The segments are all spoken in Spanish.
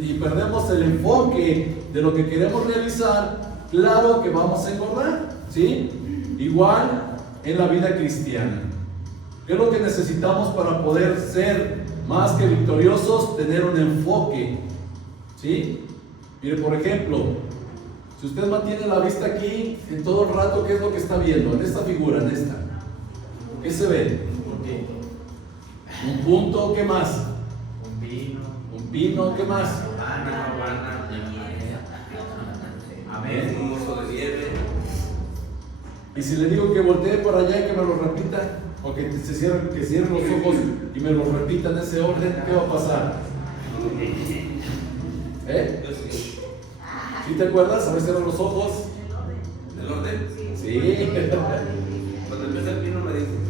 y perdemos el enfoque de lo que queremos realizar, claro que vamos a engordar, ¿sí? Igual en la vida cristiana. ¿Qué es lo que necesitamos para poder ser más que victoriosos? Tener un enfoque, ¿sí? Mire, por ejemplo, si usted mantiene la vista aquí, en todo el rato, ¿qué es lo que está viendo? En esta figura, en esta. ¿Qué se ve? Un punto, ¿qué más? Un pino, ¿qué más? Amén. Un oso de nieve. Y si le digo que voltee para allá y que me lo repita, o que cierre los ojos y me lo repita en ese orden, ¿qué va a pasar? ¿Sí te acuerdas? A ver, cierra los ojos. ¿El orden? Sí. Cuando empieza el pino me dice.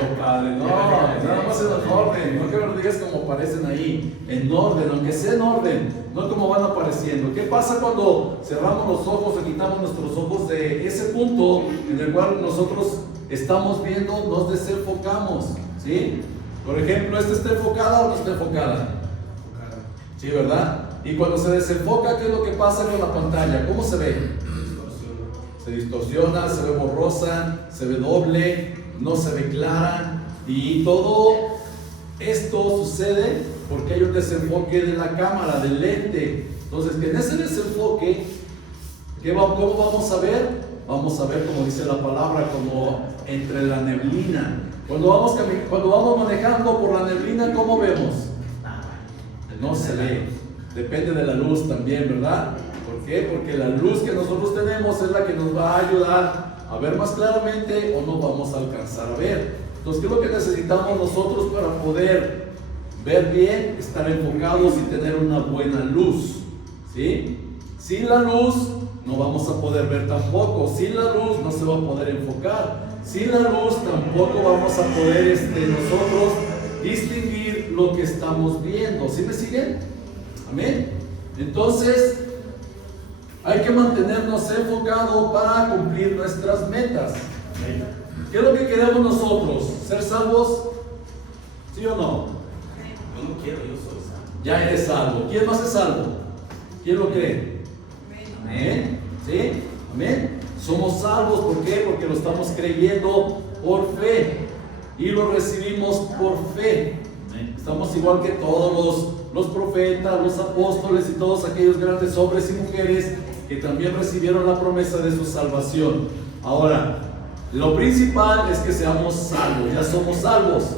Compadre, no, nada más en orden, no que me lo digas como aparecen ahí, en orden, aunque sea en orden, no como van apareciendo. ¿Qué pasa cuando cerramos los ojos o quitamos nuestros ojos de ese punto en el cual nosotros estamos viendo, nos desenfocamos? ¿Sí? Por ejemplo, ¿esta está enfocada o no está enfocada? Sí, ¿verdad? Y cuando se desenfoca, ¿qué es lo que pasa con la pantalla? ¿Cómo se ve? Se distorsiona, se ve borrosa, se ve doble, no se ve clara, y todo esto sucede porque hay un desenfoque de la cámara, del lente. Entonces, que en ese desenfoque, ¿cómo vamos a ver? Vamos a ver, como dice la palabra, como entre la neblina. Cuando vamos manejando por la neblina, ¿cómo vemos? No se ve, depende de la luz también, ¿verdad? ¿Por qué? Porque la luz que nosotros tenemos es la que nos va a ayudar a ver más claramente o no vamos a alcanzar a ver. Entonces, ¿qué es lo que necesitamos nosotros para poder ver bien? Estar enfocados y tener una buena luz, ¿sí? Sin la luz no vamos a poder ver tampoco. Sin la luz no se va a poder enfocar. Sin la luz tampoco vamos a poder nosotros distinguir lo que estamos viendo. ¿Sí me siguen? Amén. Entonces, hay que mantenernos enfocados para cumplir nuestras metas. ¿Qué es lo que queremos nosotros? ¿Ser salvos? ¿Sí o no? Yo no quiero, yo soy salvo. Ya eres salvo. ¿Quién más es salvo? ¿Quién lo cree? Amén. ¿Sí? Amén. Somos salvos, ¿por qué? Porque lo estamos creyendo por fe y lo recibimos por fe. Estamos igual que todos los profetas, los apóstoles y todos aquellos grandes hombres y mujeres que también recibieron la promesa de su salvación. Ahora, lo principal es que seamos salvos, ya somos salvos.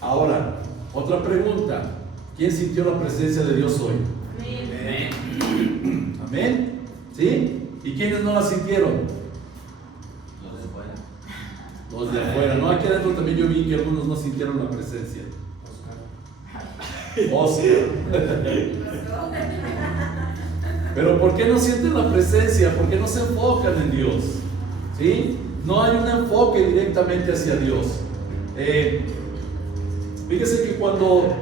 Ahora, otra pregunta: ¿quién sintió la presencia de Dios hoy? Amén. ¿Amén? ¿Sí? ¿Y quiénes no la sintieron? Los de fuera. Los de afuera, ¿no? Aquí adentro también yo vi que algunos no sintieron la presencia. Oscar. Pero ¿por qué no sienten la presencia? ¿Por qué no se enfocan en Dios? ¿Sí? No hay un enfoque directamente hacia Dios. Fíjese que cuando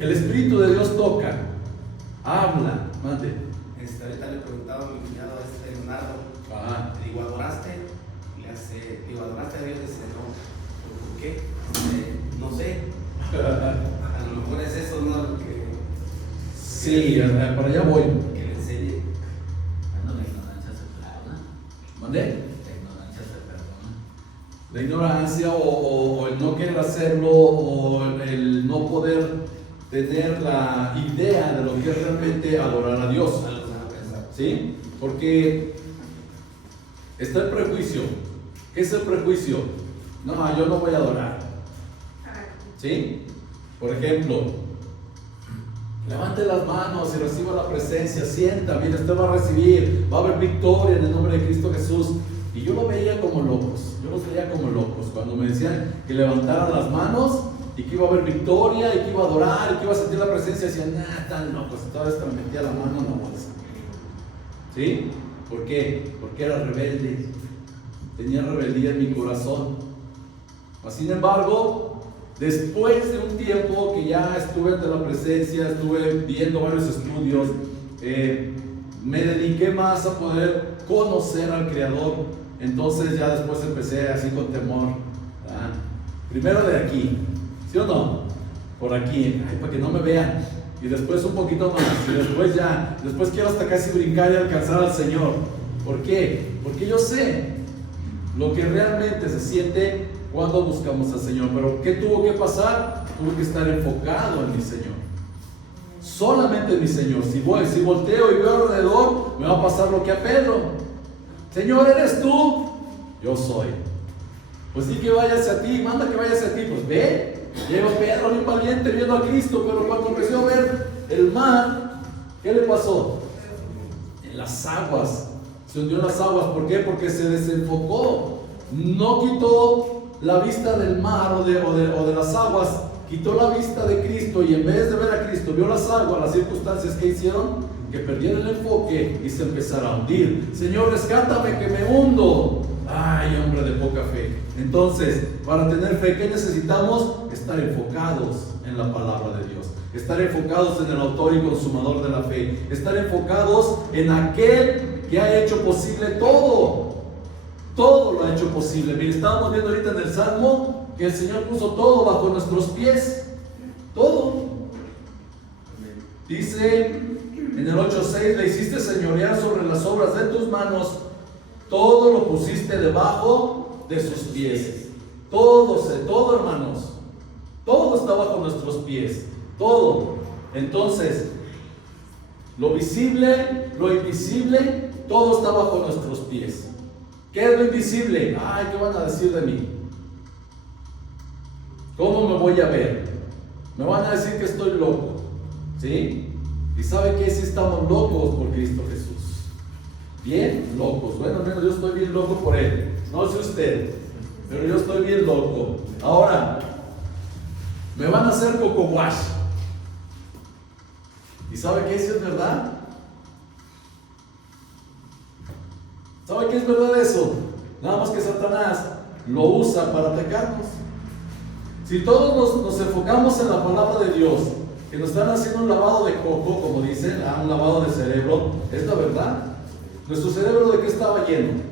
el Espíritu de Dios toca, habla, mande. Ahorita le preguntaba a mi cuñado Leonardo. Le digo, ¿adoraste? ¿Adoraste a Dios? Dice, no. ¿Por qué? No sé. A lo mejor es eso, ¿no? Sí, para allá voy. Que le enseñe. Bueno, la ignorancia se perdona. ¿Mande? La ignorancia se perdona. La ignorancia o el no querer hacerlo o el no poder tener la idea de lo que es realmente adorar a Dios. ¿Sí? Porque está el prejuicio. ¿Qué es el prejuicio? No, yo no voy a adorar. ¿Sí? Por ejemplo, levante las manos y reciba la presencia, sienta, mire, usted va a recibir, va a haber victoria en el nombre de Cristo Jesús. Y yo lo veía como locos, cuando me decían que levantaran las manos y que iba a haber victoria y que iba a adorar y que iba a sentir la presencia. Decían, nah, tan locos, toda vez que me metía la mano en la bolsa. ¿Sí? ¿Por qué? Porque era rebelde, tenía rebeldía en mi corazón. Sin embargo, después de un tiempo que ya estuve ante la presencia, estuve viendo varios estudios, me dediqué más a poder conocer al Creador. Entonces ya después empecé así con temor, ¿verdad? Primero de aquí, ¿sí o no? por aquí, ay, para que no me vean, y después un poquito más, y después quiero hasta casi brincar y alcanzar al Señor. ¿Por qué? Porque yo sé lo que realmente se siente cuando buscamos al Señor. Pero ¿qué tuvo que pasar? Tuve que estar enfocado en mi Señor, solamente en mi Señor. Si volteo y veo alrededor, me va a pasar lo que a Pedro. Señor, ¿eres tú? Yo soy. Pues sí, que vayas a ti, manda que vayas a ti. Pues ve. Llega Pedro bien valiente viendo a Cristo, pero cuando empezó a ver el mar, ¿qué le pasó? En las aguas, se hundió en las aguas. ¿Por qué? Porque se desenfocó, no quitó la vista del mar o de las aguas, quitó la vista de Cristo, y en vez de ver a Cristo, vio las aguas. Las circunstancias que hicieron que perdieran el enfoque y se empezara a hundir. Señor, rescátame que me hundo. Ay, hombre de poca fe. Entonces, para tener fe, ¿qué necesitamos? Estar enfocados en la palabra de Dios, estar enfocados en el autor y consumador de la fe, estar enfocados en aquel que ha hecho posible todo. Todo lo ha hecho posible. Mire, estábamos viendo ahorita en el Salmo que el Señor puso todo bajo nuestros pies. Todo. Dice en el 8:6: le hiciste señorear sobre las obras de tus manos, todo lo pusiste debajo de sus pies. Todo, hermanos, todo está bajo nuestros pies, todo. Entonces, lo visible, lo invisible, todo está bajo nuestros pies. ¿Qué es lo invisible? Ay, ¿qué van a decir de mí? ¿Cómo me voy a ver? Me van a decir que estoy loco, ¿sí? ¿Y sabe qué? Si estamos locos por Cristo Jesús. Bien locos. Bueno, al menos yo estoy bien loco por Él. No sé usted, pero yo estoy bien loco. Ahora, me van a hacer coco wash. ¿Y sabe qué? Si es verdad. ¿Sabe qué es verdad eso? Nada más que Satanás lo usa para atacarnos. Si todos nos enfocamos en la palabra de Dios, que nos están haciendo un lavado de coco, como dicen, un lavado de cerebro, es la verdad. ¿Nuestro cerebro de qué estaba lleno?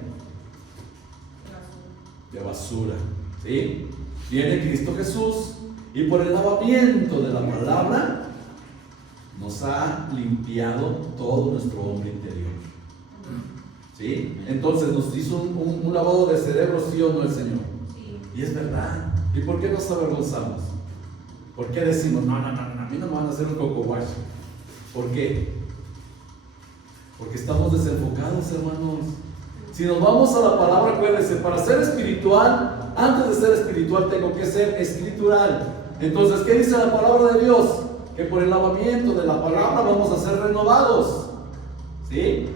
De basura, ¿sí? Viene Cristo Jesús y por el lavamiento de la palabra nos ha limpiado todo nuestro hombre interior, ¿sí? Entonces nos hizo un lavado de cerebro, ¿sí o no el Señor? Sí. Y es verdad. ¿Y por qué nos avergonzamos? ¿Por qué decimos, no, a mí no me van a hacer un coco wash? ¿Por qué? Porque estamos desenfocados, hermanos. Si nos vamos a la palabra, acuérdense, para ser espiritual, antes de ser espiritual tengo que ser escritural. Entonces, ¿qué dice la palabra de Dios? Que por el lavamiento de la palabra vamos a ser renovados, ¿sí?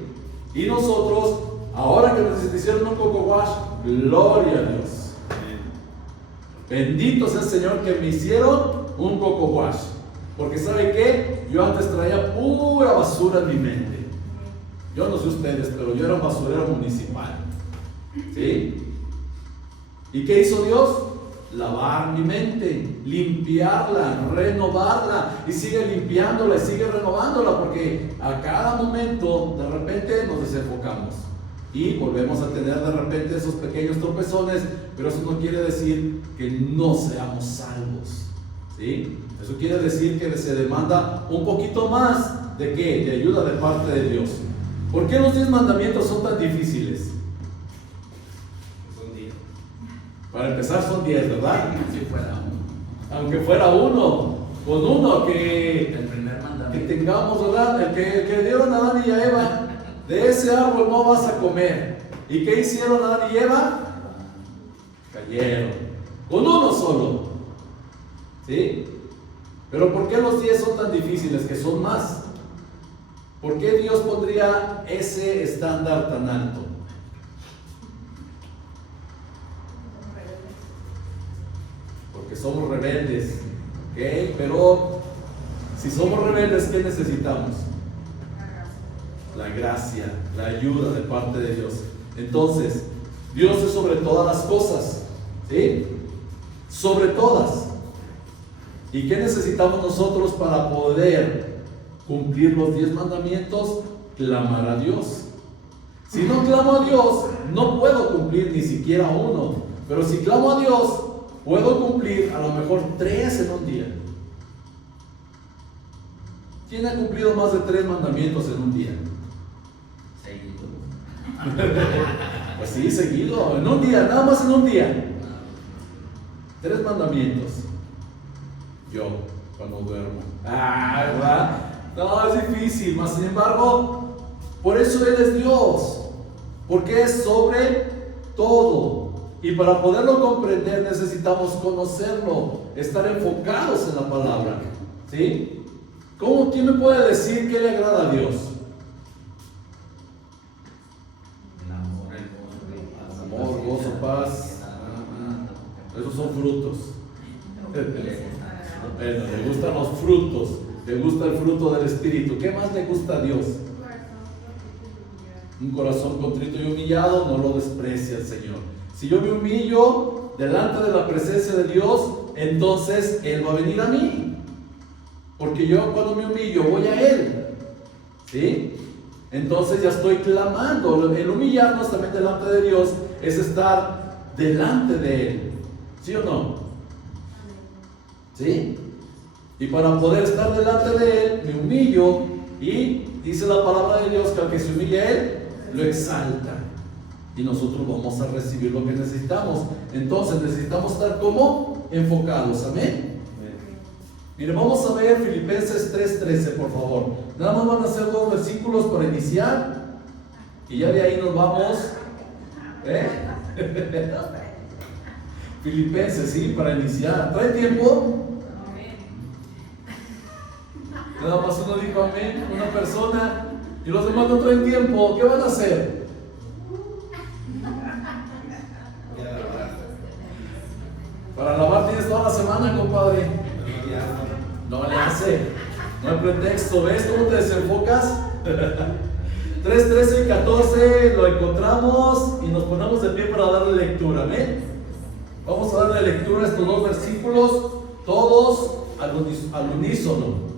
Y nosotros, ahora que nos hicieron un coco wash, gloria a Dios. Bendito sea el Señor que me hicieron un coco wash. Porque ¿sabe qué? Yo antes traía pura basura en mi mente. Yo no sé ustedes, pero yo era un basurero municipal, ¿sí? ¿Y qué hizo Dios? Lavar mi mente, limpiarla, renovarla, y sigue limpiándola y sigue renovándola, porque a cada momento de repente nos desenfocamos y volvemos a tener de repente esos pequeños tropezones, pero eso no quiere decir que no seamos salvos, ¿sí? Eso quiere decir que se demanda un poquito más de ¿qué? De ayuda de parte de Dios. ¿Por qué los 10 mandamientos son tan difíciles? Son 10. Para empezar son 10, ¿verdad? Si fuera uno. Aunque fuera uno, con uno que El primer mandamiento. tengamos, ¿verdad? El que dieron a Adán y a Eva, de ese árbol no vas a comer. ¿Y qué hicieron Adán y Eva? Cayeron. Con uno solo. ¿Sí? Pero ¿por qué los 10 son tan difíciles? Que son más. ¿Por qué Dios pondría ese estándar tan alto? Porque somos rebeldes, ¿ok? Pero si somos rebeldes, ¿qué necesitamos? La gracia, la ayuda de parte de Dios. Entonces, Dios es sobre todas las cosas, ¿sí? Sobre todas. ¿Y qué necesitamos nosotros para poder cumplir los 10 mandamientos? Clamar a Dios. Si no clamo a Dios, no puedo cumplir ni siquiera uno. Pero si clamo a Dios, puedo cumplir a lo mejor 3 en un día. ¿Quién ha cumplido más de 3 mandamientos en un día? Seguido. Pues sí, seguido, en un día, nada más en un día. 3 mandamientos. Yo, cuando duermo. ¿Verdad? No, es difícil, mas sin embargo, por eso Él es Dios. Porque es sobre todo. Y para poderlo comprender necesitamos conocerlo, estar enfocados en la palabra. ¿Sí? ¿Quién me puede decir qué le agrada a Dios? Amor, gozo, paz. Esos son frutos. Bueno, le gustan los frutos. Le gusta el fruto del Espíritu. ¿Qué más le gusta a Dios? Un corazón contrito y humillado no lo desprecia el Señor. Si yo me humillo delante de la presencia de Dios, entonces Él va a venir a mí. Porque yo cuando me humillo voy a Él. ¿Sí? Entonces ya estoy clamando. El humillarnos también delante de Dios es estar delante de Él. ¿Sí o no? ¿Sí? Y para poder estar delante de Él, me humillo y dice la palabra de Dios que al que se humille a Él, lo exalta. Y nosotros vamos a recibir lo que necesitamos. Entonces necesitamos estar como enfocados. Amén. Mire, vamos a ver Filipenses 3:13, por favor. Nada más van a ser 2 versículos para iniciar. Y ya de ahí nos vamos. Filipenses, sí, para iniciar. ¿Trae tiempo? Nada más uno dijo amén, una persona, y los demás no traen tiempo. ¿Qué van a hacer? Para lavar tienes toda la semana, compadre. No le hace. No hay pretexto. ¿Ves cómo te desenfocas? 3, 13 y 14 lo encontramos y nos ponemos de pie para darle lectura. Amén. Vamos a darle lectura a estos 2 versículos, todos al unísono.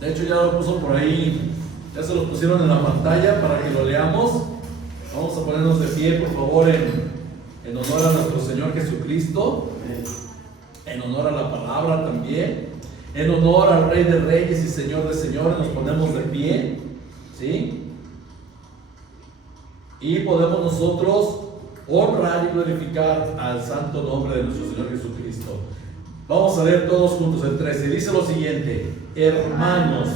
De hecho ya lo puso por ahí, ya se lo pusieron en la pantalla para que lo leamos. Vamos a ponernos de pie, por favor, en honor a nuestro Señor Jesucristo, en honor a la palabra también, en honor al Rey de Reyes y Señor de Señores. Nos ponemos de pie, ¿sí? Y podemos nosotros honrar y glorificar al santo nombre de nuestro Señor Jesucristo. Vamos a leer todos juntos el 13. Dice lo siguiente: hermanos,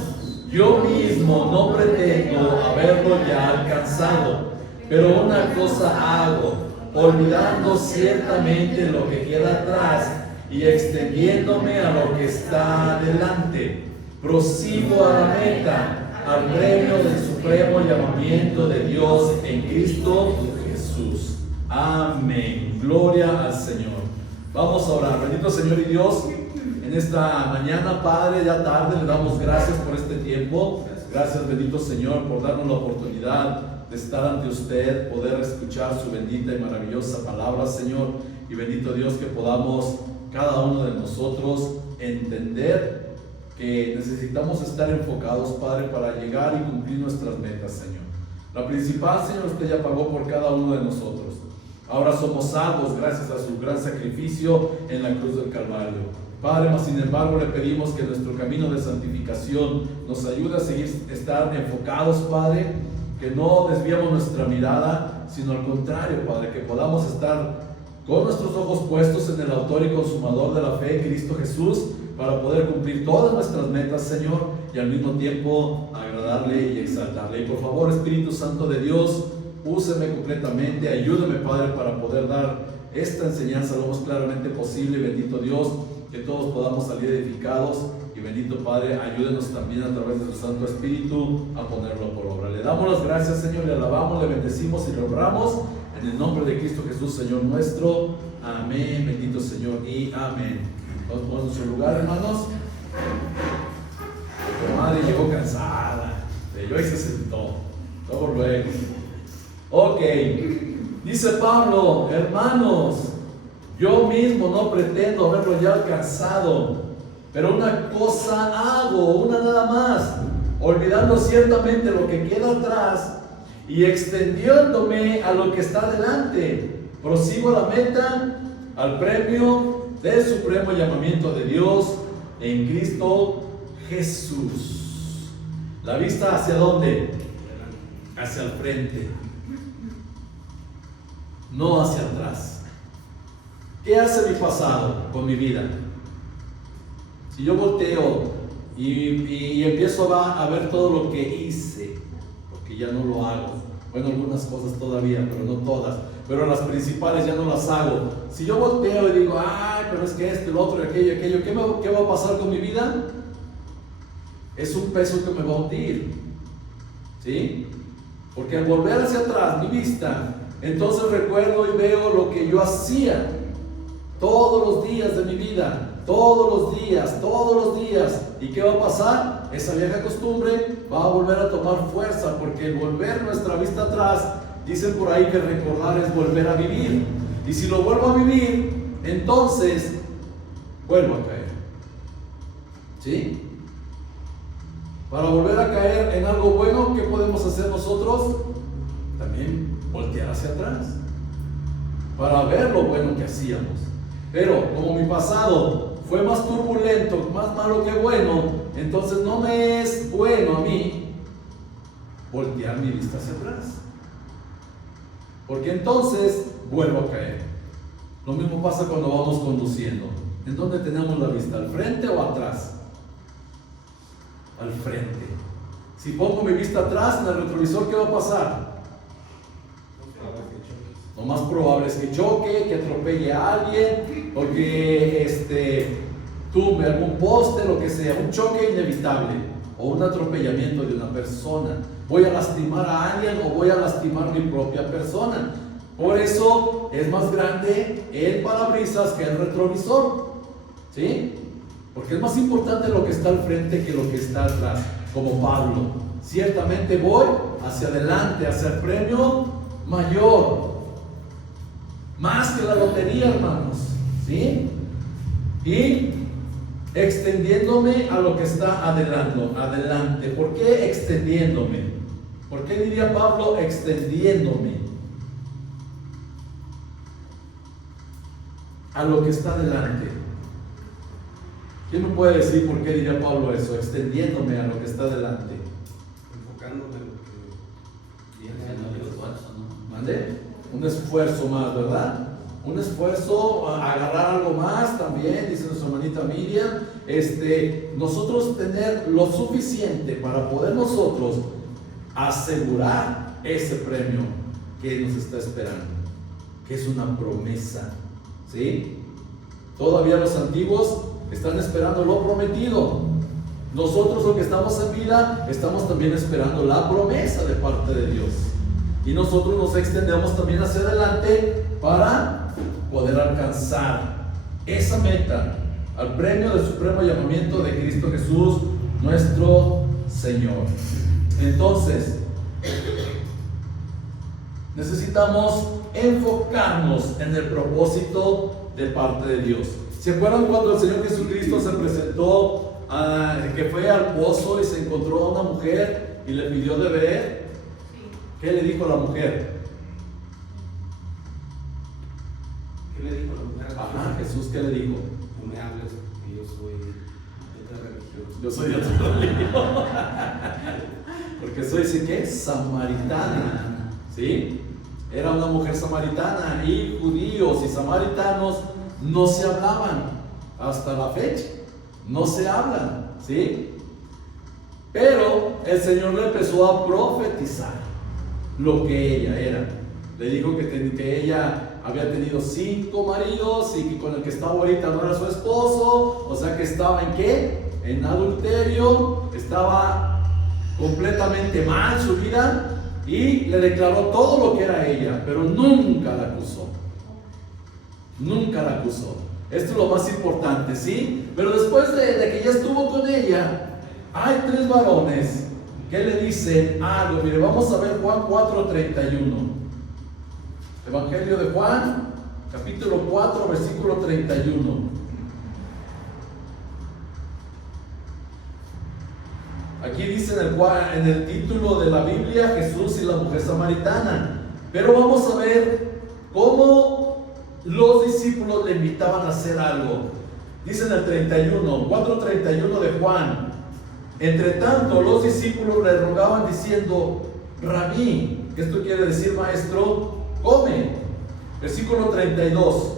yo mismo no pretendo haberlo ya alcanzado, pero una cosa hago, olvidando ciertamente lo que queda atrás y extendiéndome a lo que está delante, prosigo a la meta, al premio del supremo llamamiento de Dios en Cristo Jesús. Amén. Gloria al Señor. Vamos a orar. Bendito Señor y Dios, en esta mañana, Padre, ya tarde, le damos gracias por este tiempo. Gracias, bendito Señor, por darnos la oportunidad de estar ante usted, poder escuchar su bendita y maravillosa palabra, Señor. Y bendito Dios, que podamos cada uno de nosotros entender que necesitamos estar enfocados, Padre, para llegar y cumplir nuestras metas, Señor. La principal, Señor, usted ya pagó por cada uno de nosotros. Ahora somos salvos gracias a su gran sacrificio en la cruz del Calvario. Padre, mas sin embargo le pedimos que nuestro camino de santificación nos ayude a estar enfocados, Padre, que no desviemos nuestra mirada, sino al contrario, Padre, que podamos estar con nuestros ojos puestos en el autor y consumador de la fe, Cristo Jesús, para poder cumplir todas nuestras metas, Señor, y al mismo tiempo agradarle y exaltarle. Y por favor, Espíritu Santo de Dios, úseme completamente, ayúdame, Padre, para poder dar esta enseñanza lo más claramente posible. Bendito Dios, que todos podamos salir edificados, y bendito Padre, ayúdenos también a través de su Santo Espíritu a ponerlo por obra. Le damos las gracias, Señor, le alabamos, le bendecimos y le honramos en el nombre de Cristo Jesús, Señor nuestro. Amén, bendito Señor, y amén. Vamos a poner en su lugar, hermanos. Tu madre llegó cansada, leyó y se sentó. Luego. Ok, dice Pablo: hermanos, yo mismo no pretendo haberlo ya alcanzado, pero una cosa hago, una nada más, olvidando ciertamente lo que queda atrás y extendiéndome a lo que está delante, prosigo a la meta, al premio del supremo llamamiento de Dios en Cristo Jesús. La vista ¿hacia dónde? Hacia el frente, no hacia atrás. ¿Qué hace mi pasado con mi vida? Si yo volteo y empiezo a ver todo lo que hice, porque ya no lo hago. Bueno, algunas cosas todavía, pero no todas. Pero las principales ya no las hago. Si yo volteo y digo, ay, pero es que esto, el otro, aquello, ¿qué va a pasar con mi vida? Es un peso que me va a hundir. ¿Sí? Porque al volver hacia atrás, mi vista, entonces recuerdo y veo lo que yo hacía todos los días de mi vida. Todos los días. ¿Y qué va a pasar? Esa vieja costumbre va a volver a tomar fuerza, porque el volver nuestra vista atrás, dicen por ahí que recordar es volver a vivir. Y si lo vuelvo a vivir, entonces vuelvo a caer. ¿Sí? Para volver a caer en algo bueno, ¿qué podemos hacer nosotros? También voltear hacia atrás, para ver lo bueno que hacíamos. Pero como mi pasado fue más turbulento, más malo que bueno, entonces no me es bueno a mí voltear mi vista hacia atrás, porque entonces vuelvo a caer. Lo mismo pasa cuando vamos conduciendo. ¿En dónde tenemos la vista? ¿Al frente o atrás? Al frente. Si pongo mi vista atrás en el retrovisor, ¿qué va a pasar? Lo más probable es que choque, que atropelle a alguien, porque tumbe algún poste, lo que sea, un choque inevitable o un atropellamiento de una persona. Voy a lastimar a alguien o voy a lastimar a mi propia persona. Por eso es más grande el parabrisas que el retrovisor, ¿sí? Porque es más importante lo que está al frente que lo que está atrás. Como Pablo, ciertamente voy hacia adelante, hacia el premio mayor. Más que la lotería, hermanos, ¿sí? Y extendiéndome a lo que está adelante. ¿Por qué extendiéndome? ¿Por qué diría Pablo extendiéndome a lo que está adelante? ¿Quién me puede decir por qué diría Pablo eso? Extendiéndome a lo que está adelante. Enfocándome en lo que viene Haciendo el Dios. esfuerzo, ¿no? ¿Mande? Un esfuerzo más, ¿verdad? Un esfuerzo a agarrar algo más también, dice nuestra hermanita Miriam. Nosotros tener lo suficiente para poder nosotros asegurar ese premio que nos está esperando, que es una promesa, ¿sí? Todavía los antiguos están esperando lo prometido. Nosotros, los que estamos en vida, estamos también esperando la promesa de parte de Dios. Y nosotros nos extendemos también hacia adelante para poder alcanzar esa meta, al premio del supremo llamamiento de Cristo Jesús, nuestro Señor. Entonces, necesitamos enfocarnos en el propósito de parte de Dios. ¿Se acuerdan cuando el Señor Jesucristo se presentó, que fue al pozo y se encontró a una mujer y le pidió de beber? ¿Qué le dijo a la mujer? ¿Qué le dijo la mujer? Ajá, Jesús, ¿qué le dijo? No me hables, que yo soy de otra religión. Yo soy de otra religión. Porque soy, ¿sí qué? Samaritana. ¿Sí? Era una mujer samaritana, y judíos y samaritanos no se hablaban hasta la fecha. No se hablan, ¿sí? Pero el Señor le empezó a profetizar lo que ella era. Le dijo que ella había tenido 5 maridos y que con el que estaba ahorita no era su esposo. O sea que estaba en ¿qué? En adulterio. Estaba completamente mal su vida. Y le declaró todo lo que era ella, pero nunca la acusó. Nunca la acusó. Esto es lo más importante, ¿sí? Pero después de que ya estuvo con ella, hay 3 varones que le dicen algo. Mire, vamos a ver Juan 4:31. Evangelio de Juan, capítulo 4, versículo 31. Aquí dice en el título de la Biblia, Jesús y la mujer samaritana. Pero vamos a ver cómo los discípulos le invitaban a hacer algo. Dice en el 31, 4:31 de Juan: entre tanto los discípulos le rogaban diciendo: Rabí, que esto quiere decir maestro, come. Versículo 32.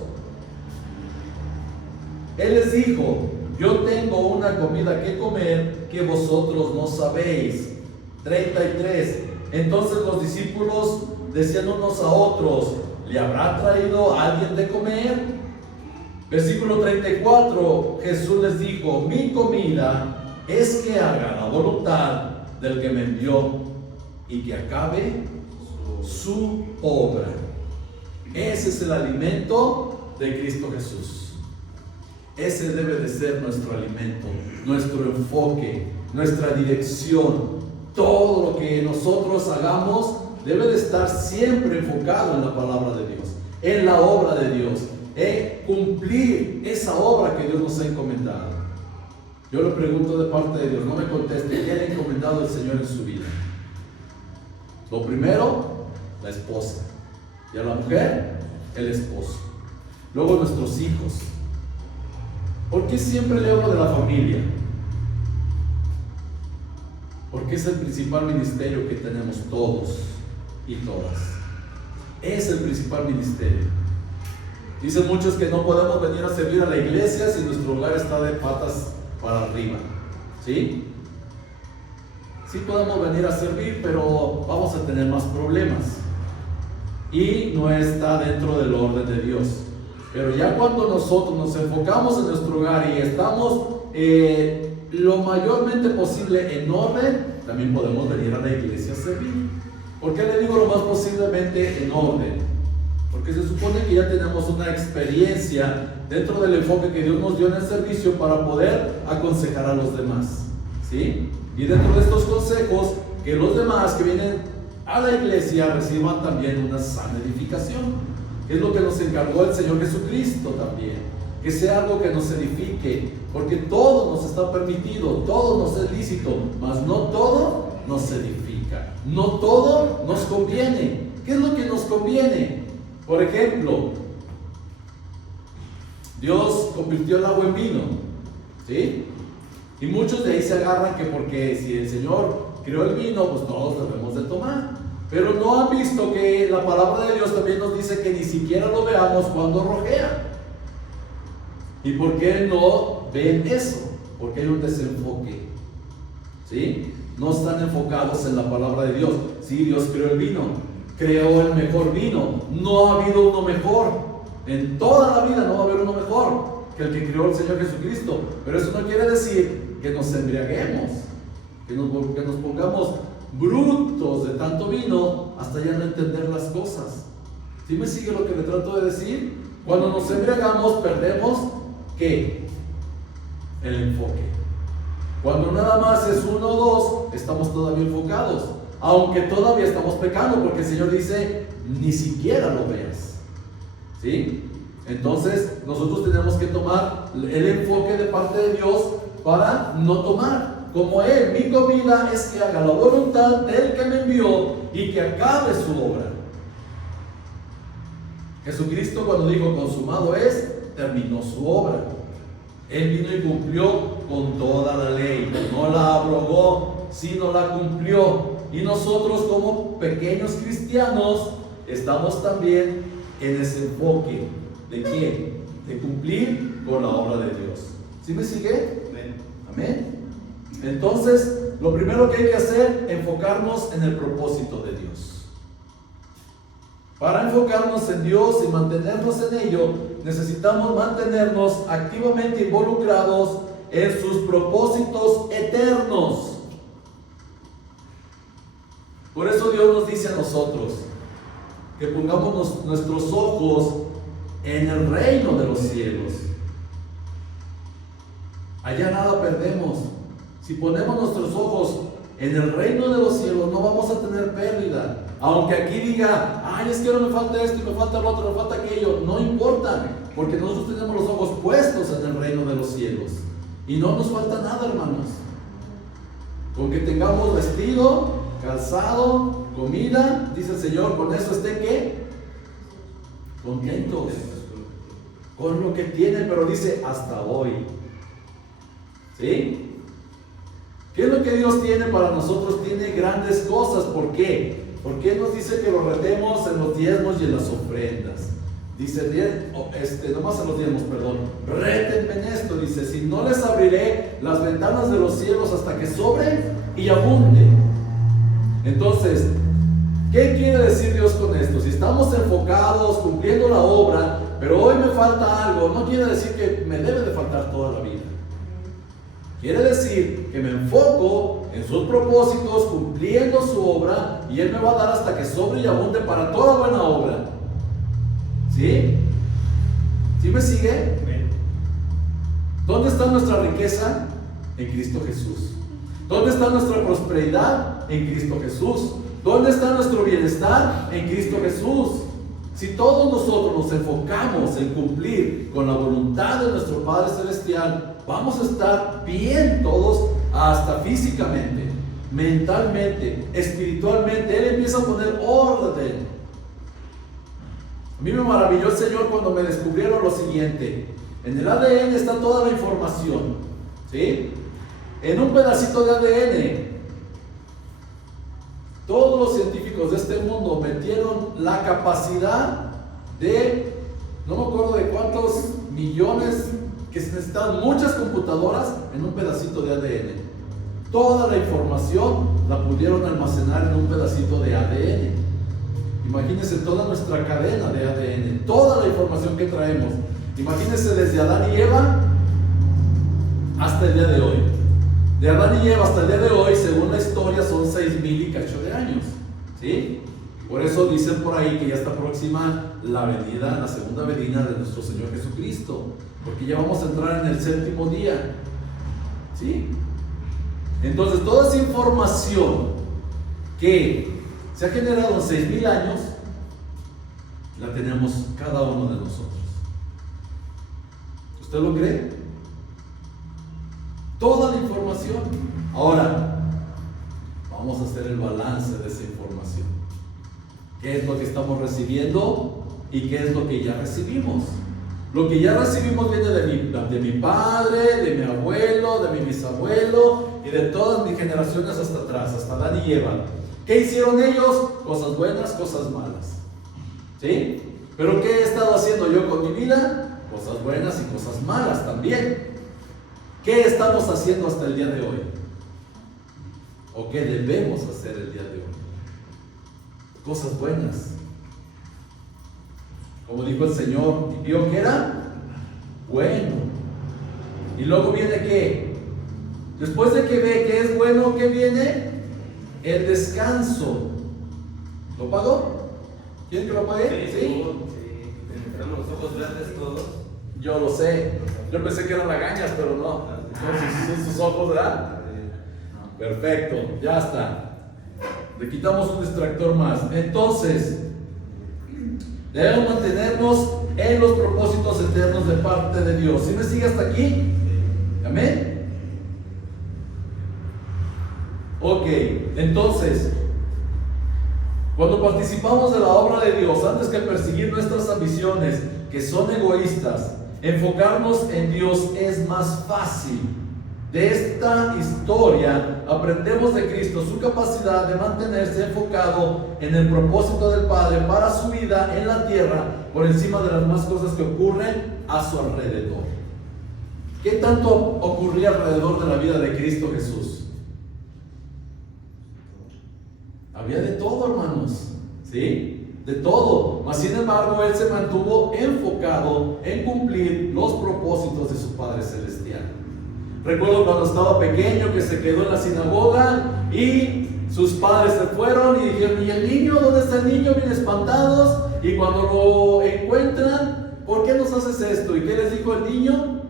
Él les dijo: yo tengo una comida que comer que vosotros no sabéis. 33. Entonces los discípulos decían unos a otros: ¿le habrá traído alguien de comer? Versículo 34. Jesús les dijo: mi comida es que haga la voluntad del que me envió y que acabe su obra. Ese es el alimento de Cristo Jesús. Ese debe de ser nuestro alimento, nuestro enfoque, nuestra dirección. Todo lo que nosotros hagamos debe de estar siempre enfocado en la palabra de Dios, en la obra de Dios, en cumplir esa obra que Dios nos ha encomendado. Yo le pregunto de parte de Dios, no me conteste, ¿qué le ha encomendado el Señor en su vida? Lo primero, la esposa. Y a la mujer, el esposo. Luego nuestros hijos. ¿Por qué siempre le hablo de la familia? Porque es el principal ministerio que tenemos todos y todas. Es el principal ministerio. Dicen muchos que no podemos venir a servir a la iglesia si nuestro hogar está de patas para arriba. ¿Sí? Sí podemos venir a servir, pero vamos a tener más problemas. Y no está dentro del orden de Dios. Pero ya cuando nosotros nos enfocamos en nuestro hogar y estamos lo mayormente posible en orden, también podemos venir a la iglesia a servir. ¿Por qué le digo lo más posiblemente en orden? Porque se supone que ya tenemos una experiencia dentro del enfoque que Dios nos dio en el servicio para poder aconsejar a los demás, ¿sí? Y dentro de estos consejos, que los demás que vienen a la iglesia reciban también una sana edificación, que es lo que nos encargó el Señor Jesucristo también, que sea algo que nos edifique, porque todo nos está permitido, todo nos es lícito, mas no todo nos edifica, no todo nos conviene. ¿Qué es lo que nos conviene? Por ejemplo, Dios convirtió el agua en vino, ¿sí? Y muchos de ahí se agarran que porque si el Señor creó el vino, pues todos debemos de tomar. Pero no han visto que la palabra de Dios también nos dice que ni siquiera lo veamos cuando rojea. ¿Y por qué no ven eso? Porque hay un desenfoque, ¿sí? No están enfocados en la palabra de Dios. Sí, Dios creó el vino, creó el mejor vino. No ha habido uno mejor. En toda la vida no va a haber uno mejor que el que creó el Señor Jesucristo. Pero eso no quiere decir que nos embriaguemos, que nos pongamos brutos de tanto vino hasta ya no entender las cosas. ¿Sí me sigue lo que le trato de decir? Cuando nos embriagamos perdemos ¿qué? El enfoque. Cuando nada más es uno o dos, estamos todavía enfocados, aunque todavía estamos pecando, porque el Señor dice: ni siquiera lo veas, ¿sí? Entonces nosotros tenemos que tomar el enfoque de parte de Dios para no tomar. Como Él, mi comida es que haga la voluntad del que me envió y que acabe su obra. Jesucristo, cuando dijo consumado es, terminó su obra. Él vino y cumplió con toda la ley, no la abrogó, sino la cumplió. Y nosotros como pequeños cristianos estamos también en ese enfoque. ¿De qué? De cumplir con la obra de Dios. ¿Sí me sigue? Amén. Amén. Entonces, lo primero que hay que hacer es enfocarnos en el propósito de Dios. Para enfocarnos en Dios y mantenernos en ello, necesitamos mantenernos activamente involucrados en sus propósitos eternos. Por eso Dios nos dice a nosotros que pongamos nuestros ojos en el reino de los cielos. Allá nada perdemos. Si ponemos nuestros ojos en el reino de los cielos, no vamos a tener pérdida. Aunque aquí diga: ay, es que ahora me falta esto y me falta lo otro, me falta aquello. No importa, porque nosotros tenemos los ojos puestos en el reino de los cielos. Y no nos falta nada, hermanos. Con que tengamos vestido, calzado, comida, dice el Señor, con eso estén ¿qué? Contentos. con lo que tienen, pero dice hasta hoy. ¿Sí? ¿Qué es lo que Dios tiene para nosotros? Tiene grandes cosas. ¿Por qué? Porque nos dice que lo retemos en los diezmos y en las ofrendas. Dice, nomás en los diezmos, perdón. Rétenme en esto. Dice, si no les abriré las ventanas de los cielos hasta que sobre y abunde. Entonces, ¿qué quiere decir Dios con esto? Si estamos enfocados, cumpliendo la obra, pero hoy me falta algo, no quiere decir que me debe de faltar toda la vida. Quiere decir que me enfoco en sus propósitos, cumpliendo su obra, y Él me va a dar hasta que sobre y abunde para toda buena obra. ¿Sí? ¿Sí me sigue? ¿Dónde está nuestra riqueza? En Cristo Jesús. ¿Dónde está nuestra prosperidad? En Cristo Jesús. ¿Dónde está nuestro bienestar? En Cristo Jesús. Si todos nosotros nos enfocamos en cumplir con la voluntad de nuestro Padre Celestial, vamos a estar bien todos, hasta físicamente, mentalmente, espiritualmente. Él empieza a poner orden. A mí me maravilló el Señor cuando me descubrieron lo siguiente: en el ADN está toda la información, ¿sí? En un pedacito de ADN, todos los científicos de este mundo metieron la capacidad de, no me acuerdo de cuántos millones, que se necesitan muchas computadoras en un pedacito de ADN. Toda la información la pudieron almacenar en un pedacito de ADN. Imagínense toda nuestra cadena de ADN, toda la información que traemos. Imagínense desde Adán y Eva hasta el día de hoy. De Adán y Eva hasta el día de hoy, según la historia, son 6,000 y cacho de años. ¿Sí? Por eso dicen por ahí que ya está próxima la segunda venida de nuestro Señor Jesucristo, porque ya vamos a entrar en el 7º día. ¿Sí? Entonces, toda esa información que se ha generado en 6,000 años, la tenemos cada uno de nosotros. ¿Usted lo cree? Toda la información. Ahora, vamos a hacer el balance de esa información. ¿Qué es lo que estamos recibiendo y qué es lo que ya recibimos? Lo que ya recibimos viene de mi padre, de mi abuelo, de mi bisabuelo y de todas mis generaciones hasta atrás, hasta Adán y Eva. ¿Qué hicieron ellos? Cosas buenas, cosas malas. ¿Sí? ¿Pero qué he estado haciendo yo con mi vida? Cosas buenas y cosas malas también. ¿Qué estamos haciendo hasta el día de hoy? ¿O qué debemos hacer el día de hoy? Cosas buenas. Como dijo el Señor, y vio que era bueno. Y luego viene ¿qué? Después de que ve que es bueno, ¿qué viene? El descanso. ¿Lo pagó? ¿Quieren que lo pague? Sí. Tenemos los ojos verdes todos. Yo lo sé. Yo pensé que eran lagañas, pero no. Son sus ojos, ¿verdad? Perfecto, ya está. Le quitamos un distractor más. Entonces, debemos mantenernos en los propósitos eternos de parte de Dios. ¿Sí me sigue hasta aquí? ¿Amén? Ok, entonces, cuando participamos de la obra de Dios, antes que perseguir nuestras ambiciones, que son egoístas, enfocarnos en Dios es más fácil. De esta historia aprendemos de Cristo su capacidad de mantenerse enfocado en el propósito del Padre para su vida en la tierra, por encima de las demás cosas que ocurren a su alrededor. ¿Qué tanto ocurría alrededor de la vida de Cristo Jesús? Había de todo, hermanos, ¿sí? De todo. Mas sin embargo, Él se mantuvo enfocado en cumplir los propósitos de su Padre Celestial. Recuerdo cuando estaba pequeño que se quedó en la sinagoga y sus padres se fueron y dijeron: ¿y el niño? ¿Dónde está el niño? Bien espantados. Y cuando lo encuentran: ¿por qué nos haces esto? ¿Y qué les dijo el niño?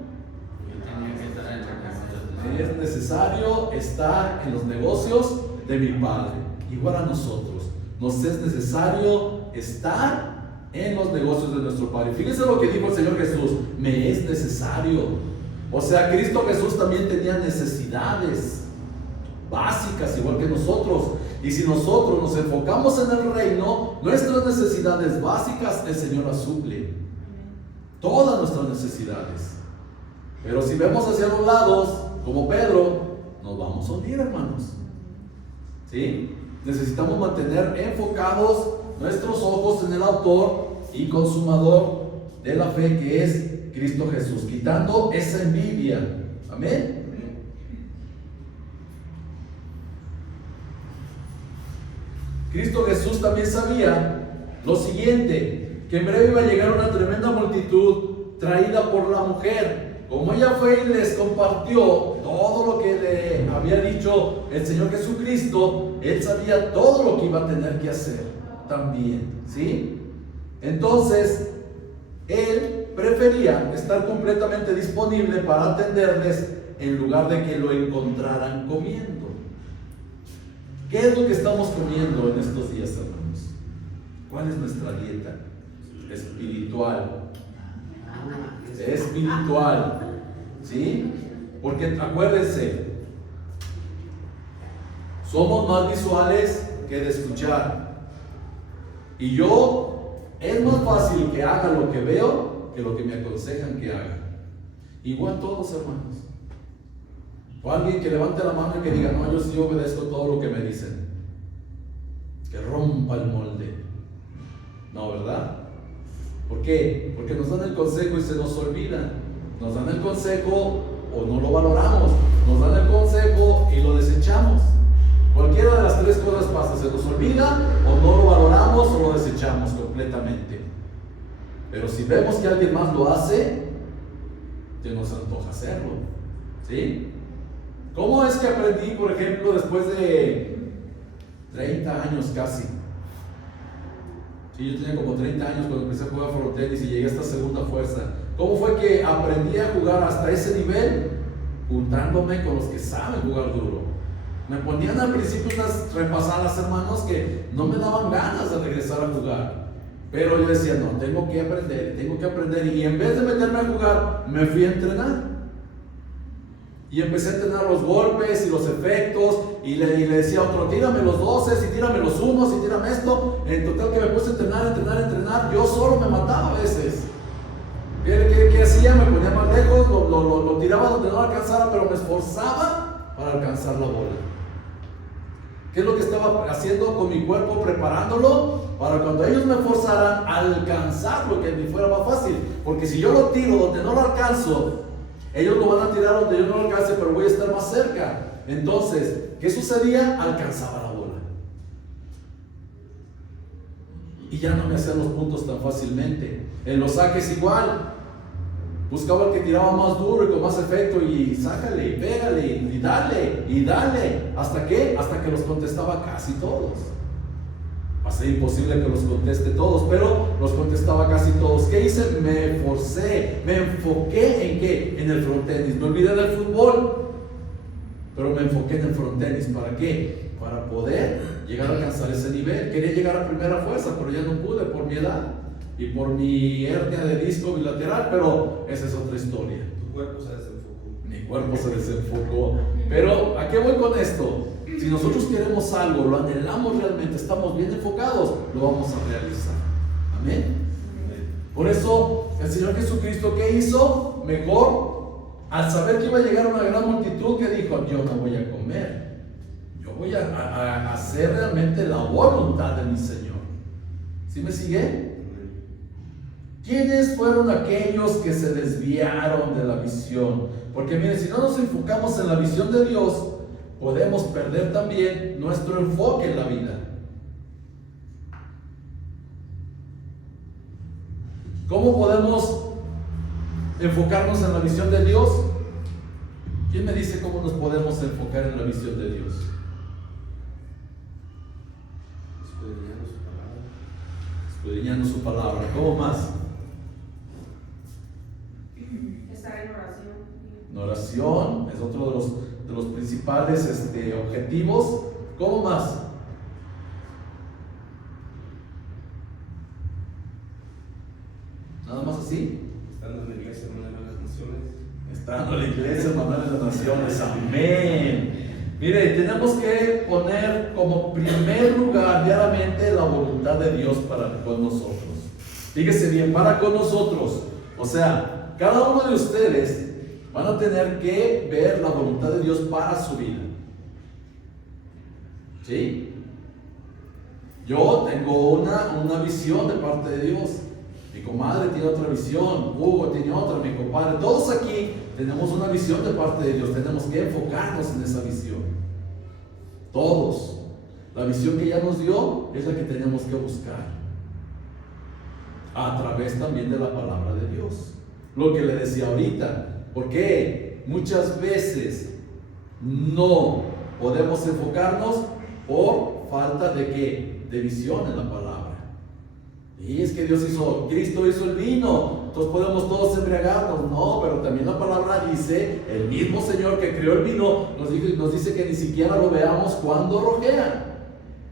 Es necesario estar en los negocios de mi Padre. Igual a nosotros, nos es necesario estar en los negocios de nuestro Padre. Fíjense lo que dijo el Señor Jesús: me es necesario. O sea, Cristo Jesús también tenía necesidades básicas, igual que nosotros. Y si nosotros nos enfocamos en el reino, nuestras necesidades básicas el Señor las suple. todas nuestras necesidades. Pero si vemos hacia los lados, como Pedro, nos vamos a hundir, hermanos. ¿Sí? Necesitamos mantener enfocados nuestros ojos en el autor y consumador de la fe, que es Cristo Jesús, quitando esa envidia. Amén. Cristo Jesús también sabía lo siguiente, que en breve iba a llegar una tremenda multitud traída por la mujer. Como ella fue y les compartió todo lo que le había dicho el Señor Jesucristo, él sabía todo lo que iba a tener que hacer también, ¿sí? Entonces, él prefería estar completamente disponible para atenderles en lugar de que lo encontraran comiendo. ¿Qué es lo que estamos comiendo en estos días, hermanos? ¿Cuál es nuestra dieta? Espiritual. Espiritual. ¿Sí? Porque acuérdense, somos más visuales que de escuchar. Y yo, es más fácil que haga lo que veo que lo que me aconsejan que haga. Igual todos, hermanos. O alguien que levante la mano y que diga, no, yo sí obedezco todo lo que me dicen. Que rompa el molde. No, ¿verdad? ¿Por qué? Porque nos dan el consejo y se nos olvida. Nos dan el consejo o no lo valoramos. Nos dan el consejo y lo desechamos. Cualquiera de las tres cosas pasa. Se nos olvida o no lo valoramos o lo desechamos completamente. Pero si vemos que alguien más lo hace, ya nos antoja hacerlo. ¿Sí? ¿Cómo es que aprendí, por ejemplo, después de 30 años casi? Sí, yo tenía como 30 años cuando empecé a jugar frontenis y llegué a esta segunda fuerza. ¿Cómo fue que aprendí a jugar hasta ese nivel? Juntándome con los que saben jugar duro. Me ponían al principio unas repasadas, hermanos, que no me daban ganas de regresar a jugar. Pero yo decía, no, tengo que aprender. Y en vez de meterme a jugar, me fui a entrenar. Y empecé a entrenar los golpes y los efectos. Y le decía a otro, tírame los 12, y tírame los 1, y tírame esto. En total que me puse a entrenar. Yo solo me mataba a veces. ¿Qué hacía? Me ponía más lejos, lo tiraba donde no alcanzara, pero me esforzaba para alcanzar la bola. ¿Qué es lo que estaba haciendo con mi cuerpo? Preparándolo para cuando ellos me forzaran a alcanzar lo que me fuera más fácil. Porque si yo lo tiro donde no lo alcanzo, ellos lo van a tirar donde yo no lo alcance, pero voy a estar más cerca. Entonces, ¿qué sucedía? Alcanzaba la bola. Y ya no me hacían los puntos tan fácilmente. En los saques igual. Buscaba el que tiraba más duro y con más efecto y sácale, y pégale, y dale. ¿Hasta qué? Hasta que los contestaba casi todos. Va a ser imposible que los conteste todos, pero los contestaba casi todos. ¿Qué hice? Me forcé, me enfoqué en ¿qué? En el frontenis. Me olvidé del fútbol, pero me enfoqué en el frontenis. ¿Para qué? Para poder llegar a alcanzar ese nivel. Quería llegar a primera fuerza, pero ya no pude por mi edad y por mi hernia de disco bilateral, pero esa es otra historia. Tu cuerpo se desenfocó. Mi cuerpo se desenfocó. Pero ¿a qué voy con esto? Si nosotros queremos algo, lo anhelamos realmente, estamos bien enfocados, lo vamos a realizar. Amén. Por eso el Señor Jesucristo, ¿qué hizo? Mejor, al saber que iba a llegar una gran multitud, que dijo, yo no voy a comer, yo voy a hacer realmente la voluntad de mi Señor. ¿Sí me sigue? ¿Quiénes fueron aquellos que se desviaron de la visión? Porque miren, si no nos enfocamos en la visión de Dios, podemos perder también nuestro enfoque en la vida. ¿Cómo podemos enfocarnos en la visión de Dios? ¿Quién me dice cómo nos podemos enfocar en la visión de Dios? Escudriñando su palabra. ¿Cómo más? Estar en oración. En oración es otro de los principales objetivos. ¿Cómo más? ¿Nada más así? Estando en la iglesia, hermano de las naciones. Estando en la iglesia, hermano de las naciones. Amén. Mire, tenemos que poner como primer lugar diariamente la voluntad de Dios para con nosotros. Fíjese bien, para con nosotros. O sea, cada uno de ustedes van a tener que ver la voluntad de Dios para su vida. ¿Sí? Yo tengo una visión de parte de Dios. Mi comadre tiene otra visión, Hugo tiene otra, mi compadre. Todos aquí tenemos una visión de parte de Dios. Tenemos que enfocarnos en esa visión. Todos. La visión que ya nos dio es la que tenemos que buscar. A través también de la palabra de Dios. Lo que le decía ahorita. Porque muchas veces no podemos enfocarnos por falta de ¿qué? De visión en la palabra. Y es que Cristo hizo el vino, entonces podemos todos embriagarnos. No, pero también la palabra dice, el mismo Señor que creó el vino, nos dice que ni siquiera lo veamos cuando rojea.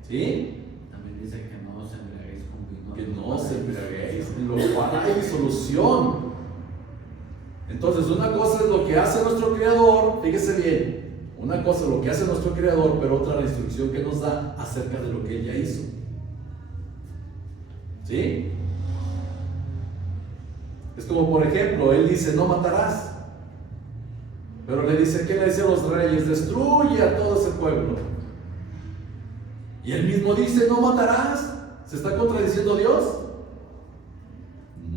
¿Sí? También dice que no os embriaguéis con vino. Que no os embriaguéis, en lo cual hay disolución. Entonces, una cosa es lo que hace nuestro Creador, fíjese bien, una cosa es lo que hace nuestro Creador, pero otra la instrucción que nos da acerca de lo que Él ya hizo. ¿Sí? Es como, por ejemplo, Él dice, no matarás. Pero le dice, ¿qué le dice a los reyes? Destruye a todo ese pueblo. Y Él mismo dice, no matarás. ¿Se está contradiciendo Dios?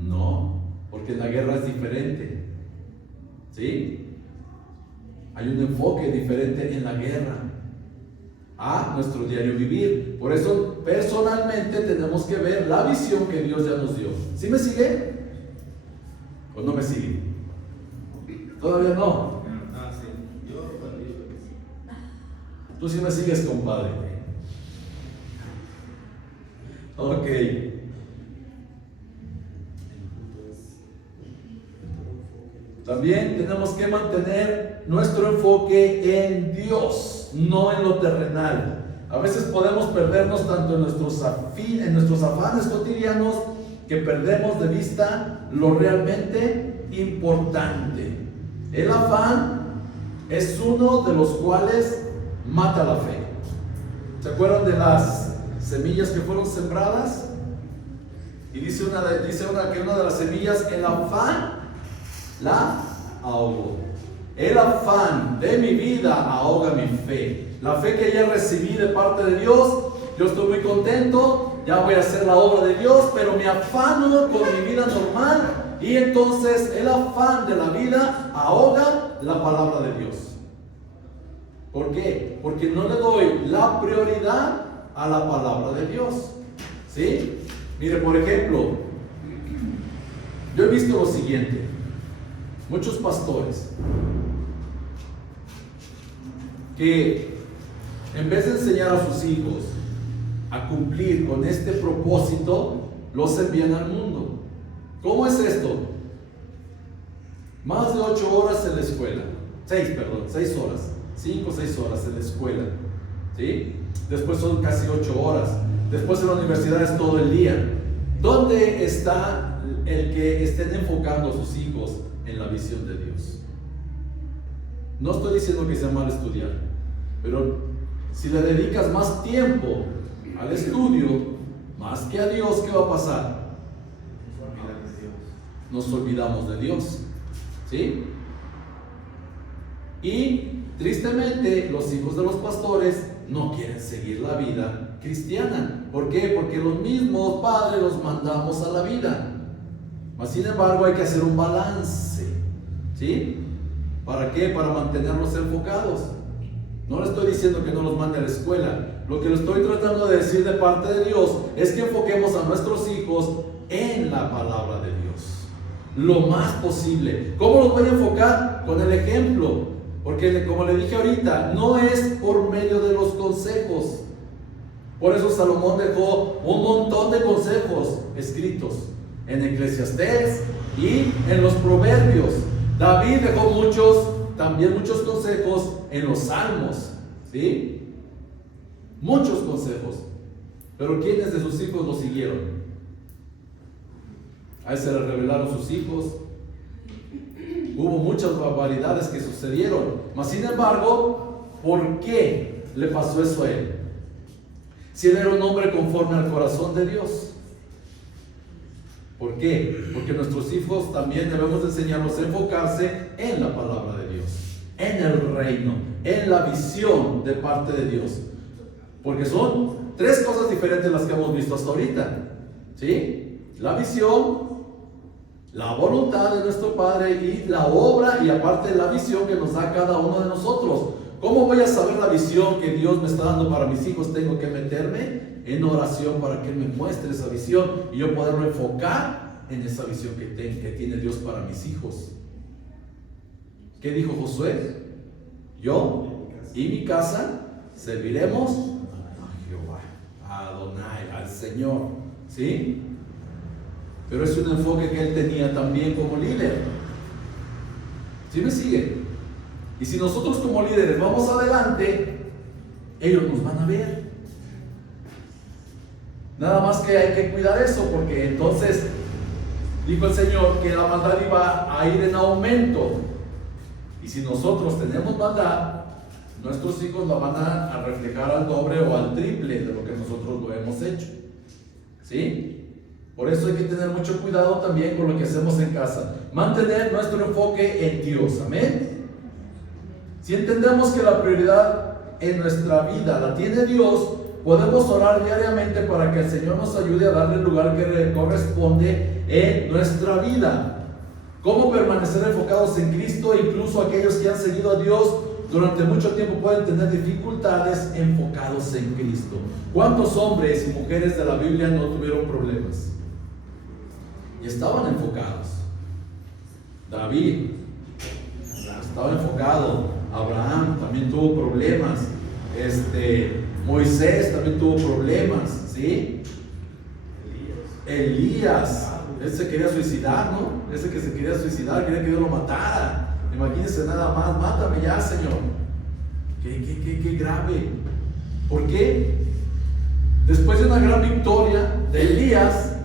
No, porque en la guerra es diferente. ¿Sí? Hay un enfoque diferente en la guerra a nuestro diario vivir. Por eso personalmente tenemos que ver la visión que Dios ya nos dio. ¿Sí me sigue? ¿O no me sigue? Todavía no. Sí. Yo digo que sí. Tú sí me sigues, compadre. Ok. También tenemos que mantener nuestro enfoque en Dios, no en lo terrenal. A veces podemos perdernos tanto en nuestros afanes cotidianos que perdemos de vista lo realmente importante. El afán es uno de los cuales mata la fe. ¿Se acuerdan de las semillas que fueron sembradas? Y dice que una de las semillas, el afán la ahogo. El afán de mi vida ahoga mi fe. La fe que ya recibí de parte de Dios, yo estoy muy contento, ya voy a hacer la obra de Dios, pero me afano con mi vida normal y entonces el afán de la vida ahoga la palabra de Dios. ¿Por qué? Porque no le doy la prioridad a la palabra de Dios. ¿Sí? Mire, por ejemplo, yo he visto lo siguiente. Muchos pastores que en vez de enseñar a sus hijos a cumplir con este propósito, los envían al mundo. ¿Cómo es esto? Más de 8 horas en la escuela. 6 horas. 5 o 6 horas en la escuela. ¿Sí? Después son casi 8 horas. Después en la universidad es todo el día. ¿Dónde está el que estén enfocando a sus hijos en la visión de Dios? No estoy diciendo que sea mal estudiar, pero si le dedicas más tiempo al estudio, más que a Dios, ¿qué va a pasar? Nos olvidamos de Dios. ¿Sí? Y tristemente los hijos de los pastores no quieren seguir la vida cristiana. ¿Por qué? Porque los mismos padres los mandamos a la vida. Mas sin embargo hay que hacer un balance. ¿Sí? ¿Para qué? Para mantenerlos enfocados. No le estoy diciendo que no los mande a la escuela. Lo que le estoy tratando de decir de parte de Dios es que enfoquemos a nuestros hijos en la palabra de Dios lo más posible. ¿Cómo los voy a enfocar? Con el ejemplo. Porque como le dije ahorita, no es por medio de los consejos. Por eso Salomón dejó un montón de consejos escritos en Eclesiastés y en los Proverbios. David dejó también muchos consejos en los Salmos, ¿sí? Muchos consejos. Pero ¿quiénes de sus hijos lo siguieron? A él se le revelaron sus hijos. Hubo muchas barbaridades que sucedieron. Mas sin embargo, ¿por qué le pasó eso a él? Si él era un hombre conforme al corazón de Dios. ¿Por qué? Porque nuestros hijos también debemos enseñarlos a enfocarse en la palabra de Dios, en el reino, en la visión de parte de Dios. Porque son tres cosas diferentes las que hemos visto hasta ahorita. ¿Sí? La visión, la voluntad de nuestro Padre y la obra, y aparte la visión que nos da cada uno de nosotros. ¿Cómo voy a saber la visión que Dios me está dando para mis hijos? Tengo que meterme en oración para que Él me muestre esa visión y yo poderlo enfocar en esa visión que tiene Dios para mis hijos. ¿Qué dijo Josué? Yo y mi casa serviremos a Jehová, a Adonai, al Señor. ¿Sí? Pero es un enfoque que él tenía también como líder. ¿Sí me sigue? Y si nosotros como líderes vamos adelante, ellos nos van a ver. Nada más que hay que cuidar eso, porque entonces dijo el Señor que la maldad iba a ir en aumento. Y si nosotros tenemos maldad, nuestros hijos la van a reflejar al doble o al triple de lo que nosotros lo hemos hecho. ¿Sí? Por eso hay que tener mucho cuidado también con lo que hacemos en casa. Mantener nuestro enfoque en Dios. Amén. Si entendemos que la prioridad en nuestra vida la tiene Dios, podemos orar diariamente para que el Señor nos ayude a darle el lugar que le corresponde en nuestra vida. ¿Cómo permanecer enfocados en Cristo? Incluso aquellos que han seguido a Dios durante mucho tiempo pueden tener dificultades enfocados en Cristo. ¿Cuántos hombres y mujeres de la Biblia no tuvieron problemas? Y estaban enfocados. David estaba enfocado. Abraham también tuvo problemas. Moisés también tuvo problemas. ¿Sí? Elías, él se quería suicidar, ¿no? Ese que se quería suicidar, quería que Dios lo matara. Imagínense nada más, mátame ya, Señor. Qué grave. ¿Por qué? Después de una gran victoria de Elías,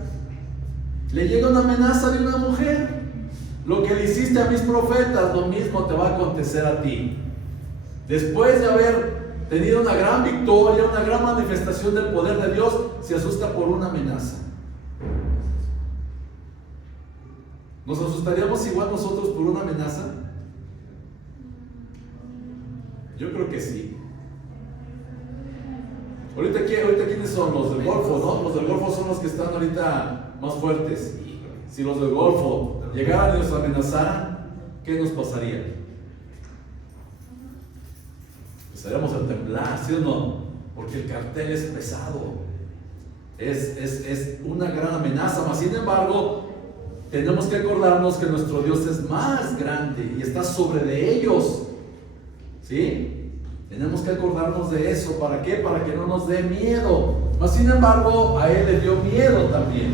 le llega una amenaza de una mujer. Lo que le hiciste a mis profetas, lo mismo te va a acontecer a ti. Después de haber tenido una gran victoria, una gran manifestación del poder de Dios, se asusta por una amenaza. ¿Nos asustaríamos igual nosotros por una amenaza? Yo creo que sí. Ahorita ¿quiénes son? Los del Golfo, ¿no? Los del Golfo son los que están ahorita más fuertes. Si los del Golfo llegaran y nos amenazaran, ¿qué nos pasaría? Empezaríamos a temblar, ¿sí o no? Porque el cartel es pesado. Es una gran amenaza, mas sin embargo, tenemos que acordarnos que nuestro Dios es más grande y está sobre de ellos. ¿Sí? Tenemos que acordarnos de eso. ¿Para qué? Para que no nos dé miedo. Mas sin embargo, a él le dio miedo también.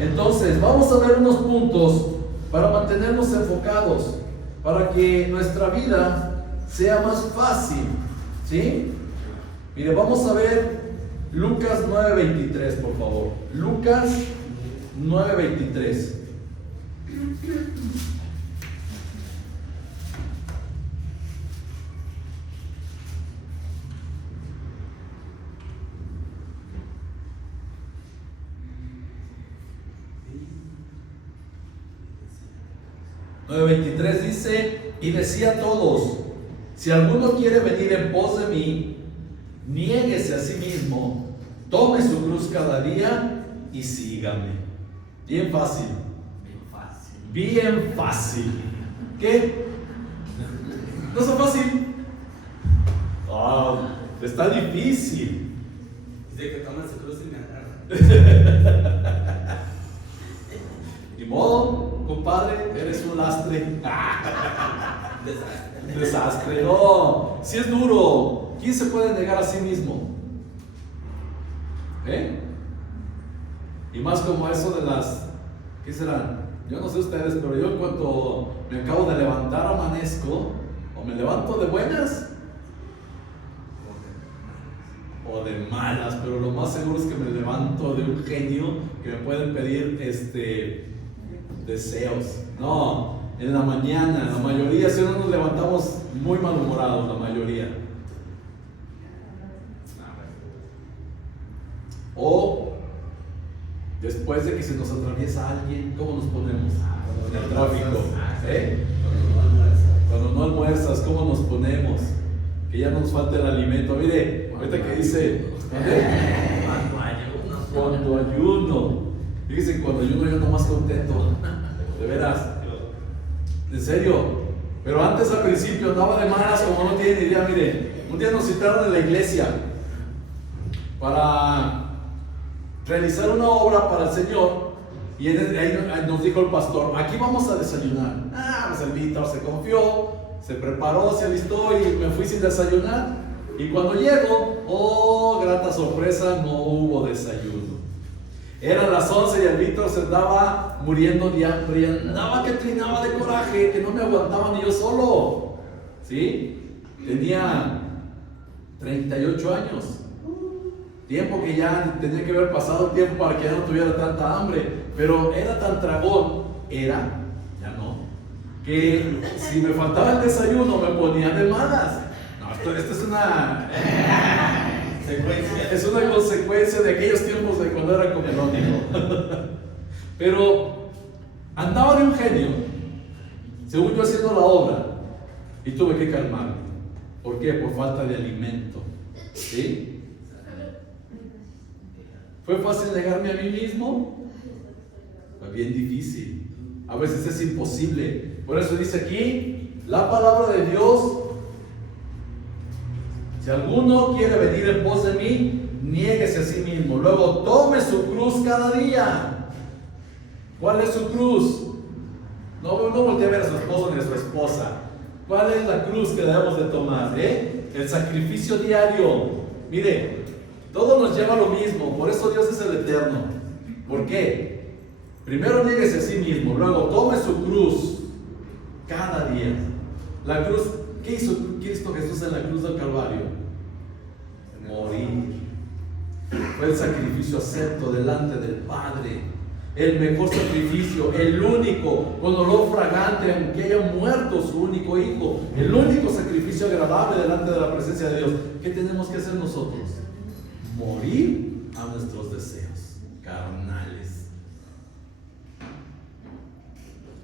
Entonces, vamos a ver unos puntos para mantenernos enfocados, para que nuestra vida sea más fácil. ¿Sí? Mire, vamos a ver Lucas 9:23, por favor. Lucas 9:23. Dice: y decía a todos, si alguno quiere venir en pos de mí, niéguese a sí mismo, tome su cruz cada día y sígame. Bien fácil. Bien fácil. ¿Qué? ¿No es fácil? Está difícil. Dice que toma su cruz y me agarra. Ni modo, compadre, eres un lastre. Desastre. No, si es duro. ¿Quién se puede negar a sí mismo? Y más como eso de las, ¿qué serán? Yo no sé ustedes, pero yo en cuanto me acabo de levantar, amanezco, o me levanto de buenas o de malas, pero lo más seguro es que me levanto de un genio que me pueden pedir deseos. No, en la mañana, la mayoría, si no nos levantamos muy malhumorados, la mayoría. O Después de que se nos atraviesa alguien, ¿cómo nos ponemos? En el tráfico. Cuando no almuerzas, ¿cómo nos ponemos? Que ya nos falta el alimento. Mire, ahorita que dice, cuando ayuno. Fíjense, cuando ayuno yo ando más contento. De veras. En serio. Pero antes al principio andaba de malas como no tienen idea. Mire, un día nos citaron en la iglesia para realizar una obra para el Señor. Y ahí nos dijo el pastor, aquí vamos a desayunar. Pues el Víctor se confió, se preparó, se alistó y me fui sin desayunar. Y cuando llego, oh, grata sorpresa, no hubo desayuno. Eran las 11 y el Víctor se andaba muriendo de hambre, andaba que trinaba de coraje, que no me aguantaba ni yo solo. ¿Sí? Tenía 38 años. Tiempo que ya tenía que haber pasado el tiempo para que ya no tuviera tanta hambre. Pero era tan tragón, ya no, que si me faltaba el desayuno me ponía de malas. No, esto es una es una consecuencia de aquellos tiempos de cuando era comelónico. Pero andaba de un genio, según yo haciendo la obra, y tuve que calmarme. ¿Por qué? Por falta de alimento. ¿Sí? ¿Fue fácil negarme a mí mismo? Fue bien difícil. A veces es imposible. Por eso dice aquí, la palabra de Dios: si alguno quiere venir en pos de mí, niéguese a sí mismo. Luego tome su cruz cada día. ¿Cuál es su cruz? No voltee a ver a su esposo ni a su esposa. ¿Cuál es la cruz que debemos de tomar? El sacrificio diario. Mire, todo nos lleva a lo mismo. Por eso Dios es el eterno. ¿Por qué? Primero niéguese a sí mismo, luego tome su cruz cada día. La cruz, ¿qué hizo Cristo Jesús en la cruz del Calvario? Morir. Fue el sacrificio acepto delante del Padre. El mejor sacrificio, el único, con olor fragante, aunque haya muerto su único hijo. El único sacrificio agradable delante de la presencia de Dios. ¿Qué tenemos que hacer nosotros? Morir a nuestros deseos carnales.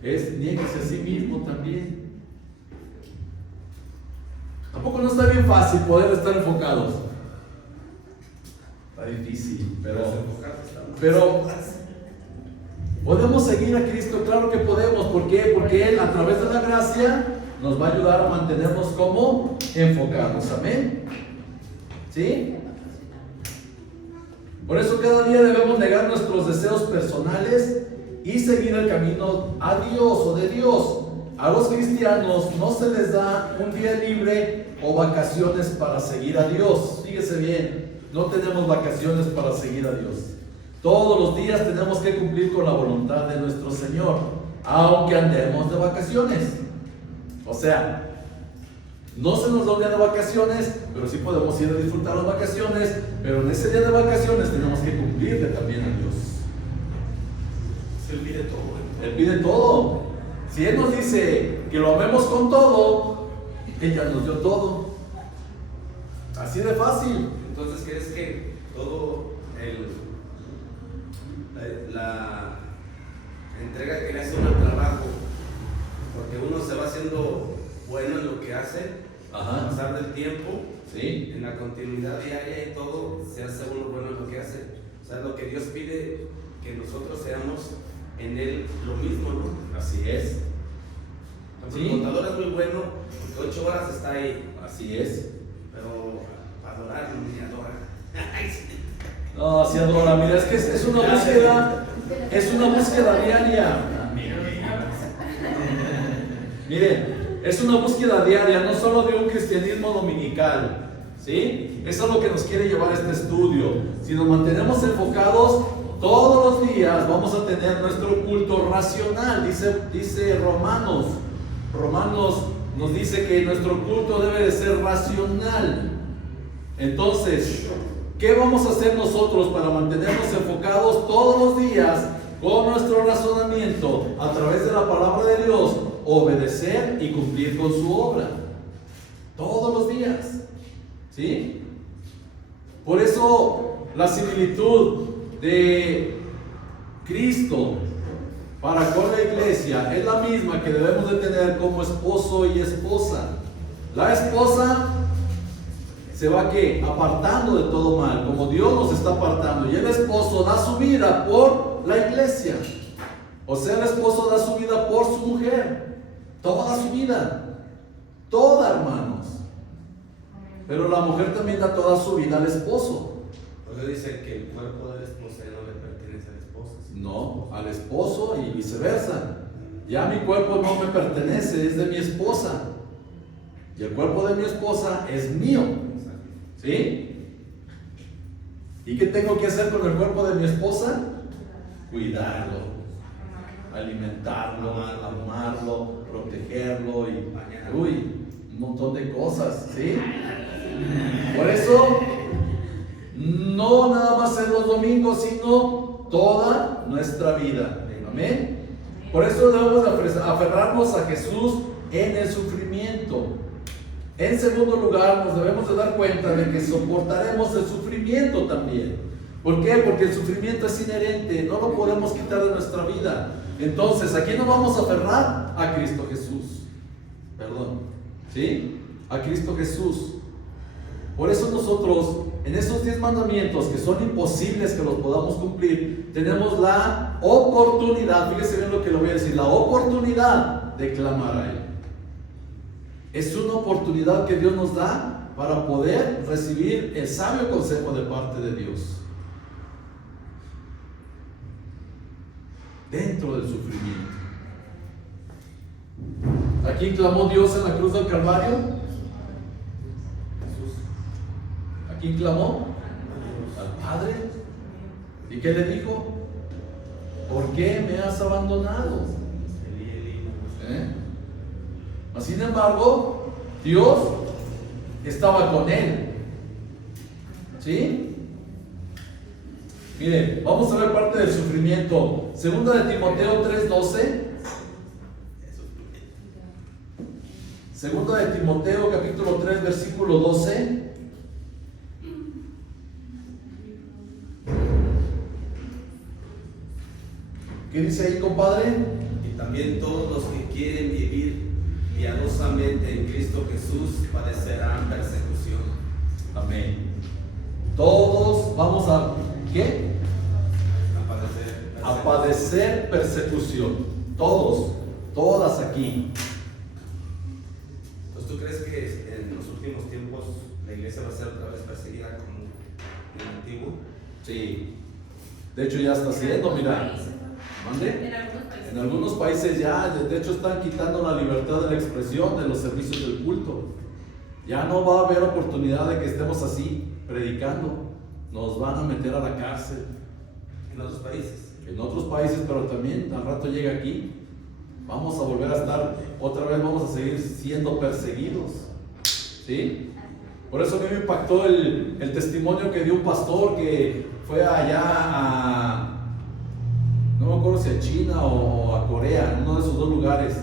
Niéguese a sí mismo también. Tampoco no está bien fácil poder estar enfocados. Está difícil, pero ¿podemos seguir a Cristo? Claro que podemos. ¿Por qué? Porque Él, a través de la gracia, nos va a ayudar a mantenernos como enfocados. Amén. ¿Sí? Por eso cada día debemos negar nuestros deseos personales y seguir el camino a Dios o de Dios. A los cristianos no se les da un día libre o vacaciones para seguir a Dios. Fíjese bien, no tenemos vacaciones para seguir a Dios. Todos los días tenemos que cumplir con la voluntad de nuestro Señor, aunque andemos de vacaciones. O sea, no se nos da un día de vacaciones, pero sí podemos ir a disfrutar las vacaciones. Pero en ese día de vacaciones tenemos que cumplirle también a Dios. Él pide todo. Él pide todo. Si Él nos dice que lo amemos con todo, Él ya nos dio todo. Así de fácil. Entonces, ¿crees que todo la entrega que le hace uno al trabajo, porque uno se va haciendo bueno en lo que hace, al pasar del tiempo, ¿sí?, en la continuidad diaria y todo, se hace uno bueno en lo que hace? O sea, lo que Dios pide que nosotros seamos en Él lo mismo, ¿no? Así es. El contador es muy bueno, porque 8 horas está ahí. Así es. Pero para adorar, no me adora. No, se adora. Mira, es que es una búsqueda diaria. Mire, es una búsqueda diaria, no solo de un cristianismo dominical, ¿sí? Eso es lo que nos quiere llevar este estudio. Si nos mantenemos enfocados, todos los días vamos a tener nuestro culto racional. Dice Romanos nos dice que nuestro culto debe de ser racional. Entonces, ¿qué vamos a hacer nosotros para mantenernos enfocados todos los días con nuestro razonamiento a través de la palabra de Dios? Obedecer y cumplir con su obra todos los días, ¿sí? Por eso la similitud de Cristo para con la iglesia es la misma que debemos de tener como esposo y esposa. La esposa se va ¿qué? Apartando de todo mal, como Dios nos está apartando, y el esposo da su vida por la iglesia. O sea, el esposo da su vida por su mujer, toda su vida, toda, hermanos. Pero la mujer también da toda su vida al esposo. Por eso dice que el cuerpo de la esposa no le pertenece a la esposa. No, al esposo y viceversa. Ya mi cuerpo no me pertenece, es de mi esposa. Y el cuerpo de mi esposa es mío. ¿Sí? ¿Y qué tengo que hacer con el cuerpo de mi esposa? Cuidarlo, alimentarlo, amarlo, protegerlo y un montón de cosas, ¿sí? Por eso, no nada más en los domingos, sino toda nuestra vida. Amén. Por eso debemos aferrarnos a Jesús en el sufrimiento. En segundo lugar, nos debemos de dar cuenta de que soportaremos el sufrimiento también. ¿Por qué? Porque el sufrimiento es inherente, no lo podemos quitar de nuestra vida. Entonces, ¿a quién nos vamos a aferrar? A Cristo Jesús. Perdón. ¿Sí? A Cristo Jesús. Por eso nosotros, en esos 10 mandamientos que son imposibles que los podamos cumplir, tenemos la oportunidad, fíjese bien lo que le voy a decir, la oportunidad de clamar a Él. Es una oportunidad que Dios nos da para poder recibir el sabio consejo de parte de Dios. Dentro del sufrimiento. ¿A quién clamó Dios en la cruz del Calvario? Jesús. ¿A quién clamó? Al Padre. ¿Y qué le dijo? ¿Por qué me has abandonado? Sin embargo, Dios estaba con él. ¿Sí? Miren, vamos a ver parte del sufrimiento. Segunda de Timoteo 3:12. Segunda de Timoteo capítulo 3 versículo 12. ¿Qué dice ahí, compadre? Y también todos los que quieren vivir piadosamente en Cristo Jesús padecerán persecución. Amén. Todos vamos a ¿qué? A padecer persecución. Todos, todas aquí. Entonces, ¿tú crees que en los últimos tiempos la iglesia va a ser otra vez perseguida como en el antiguo? Sí. De hecho ya está haciendo, mira. ¿Mande? En algunos países ya, de hecho están quitando la libertad de la expresión de los servicios del culto. Ya no va a haber oportunidad de que estemos así, predicando. Nos van a meter a la cárcel. En otros países. En otros países, pero también al rato llega aquí. Vamos a volver a estar, otra vez vamos a seguir siendo perseguidos. ¿Sí? Por eso a mí me impactó el testimonio que dio un pastor que fue allá a... no me acuerdo si a China o a Corea, uno de esos dos lugares,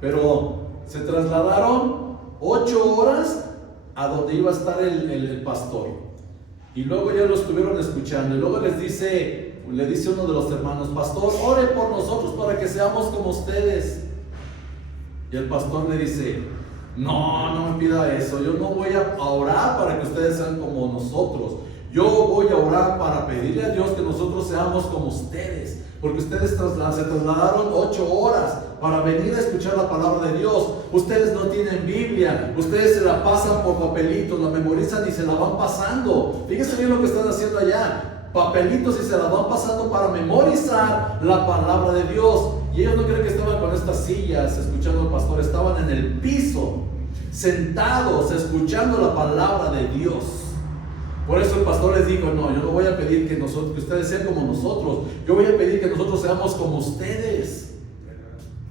pero se trasladaron 8 horas a donde iba a estar el pastor, y luego ya lo estuvieron escuchando, y luego le dice uno de los hermanos: pastor, ore por nosotros para que seamos como ustedes. Y el pastor le dice: no me pida eso, yo no voy a orar para que ustedes sean como nosotros, yo voy a orar para pedirle a Dios que nosotros seamos como ustedes. Porque ustedes se trasladaron 8 horas para venir a escuchar la palabra de Dios. Ustedes no tienen Biblia, ustedes se la pasan por papelitos, la memorizan y se la van pasando. Fíjense bien lo que están haciendo allá. Papelitos y se la van pasando para memorizar la palabra de Dios. Y ellos no creen que estaban con estas sillas escuchando al pastor, estaban en el piso, sentados, escuchando la palabra de Dios. Por eso el pastor les dijo: no, yo no voy a pedir que ustedes sean como nosotros, yo voy a pedir que nosotros seamos como ustedes,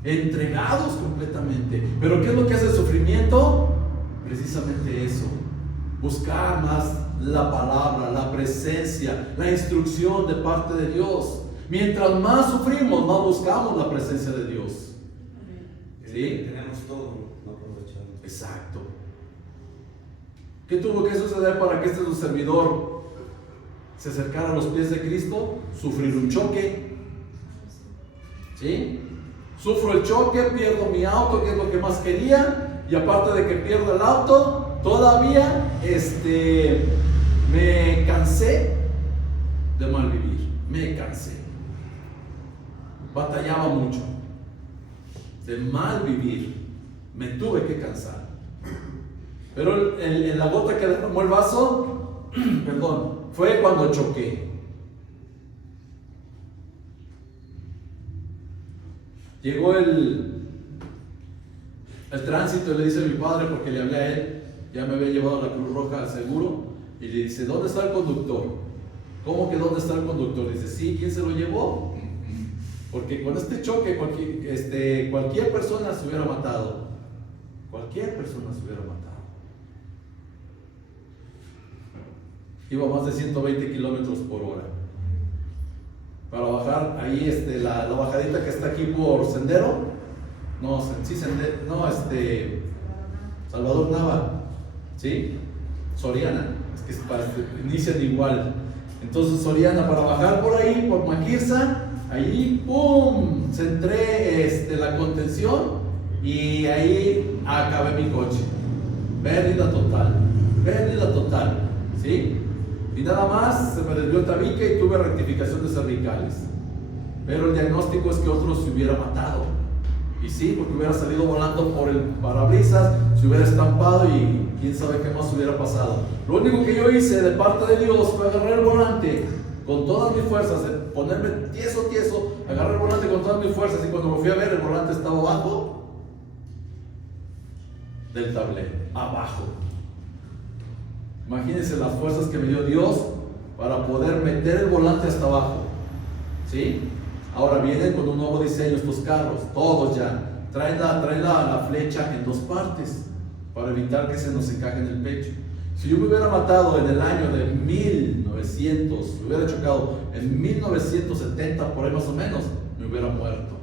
entregados completamente. Pero ¿qué es lo que hace el sufrimiento? Precisamente eso, buscar más la palabra, la presencia, la instrucción de parte de Dios. Mientras más sufrimos, más buscamos la presencia de Dios. ¿Sí? Tenemos todo, no aprovechamos. Exacto. ¿Qué tuvo que suceder para que su servidor se acercara a los pies de Cristo? Sufrir un choque. ¿Sí? Sufro el choque, pierdo mi auto, que es lo que más quería, y aparte de que pierdo el auto, todavía me cansé de mal vivir. Me cansé. Batallaba mucho de mal vivir. Me tuve que cansar. Pero la gota que derramó el vaso, perdón, fue cuando choqué. Llegó el tránsito y le dice a mi padre, porque le hablé a él, ya me había llevado a la Cruz Roja al seguro, y le dice, ¿dónde está el conductor? ¿Cómo que dónde está el conductor? Dice, sí, ¿quién se lo llevó? Porque con este choque cualquier persona se hubiera matado. Cualquier persona se hubiera matado. Iba a más de 120 kilómetros por hora. Para bajar ahí, la bajadita que está aquí por Sendero, Salvador Nava, ¿sí? Soriana, es que inician igual. Entonces Soriana, para bajar por ahí, por Maquirza, ahí, ¡pum!, centré la contención y ahí acabé mi coche. Pérdida total, ¿sí? Y nada más se me desvió el tabique y tuve rectificación de cervicales. Pero el diagnóstico es que otro se hubiera matado. Y sí, porque hubiera salido volando por el parabrisas, se hubiera estampado y quién sabe qué más hubiera pasado. Lo único que yo hice de parte de Dios fue agarrar el volante con todas mis fuerzas, ponerme tieso, agarrar el volante con todas mis fuerzas, y cuando me fui a ver, el volante estaba abajo del tablero, abajo. Imagínense las fuerzas que me dio Dios para poder meter el volante hasta abajo, ¿sí? Ahora vienen con un nuevo diseño estos carros, todos ya traen la flecha en dos partes para evitar que se nos encaje en el pecho. Si yo me hubiera matado en el año de 1900, me hubiera chocado en 1970 por ahí más o menos, me hubiera muerto.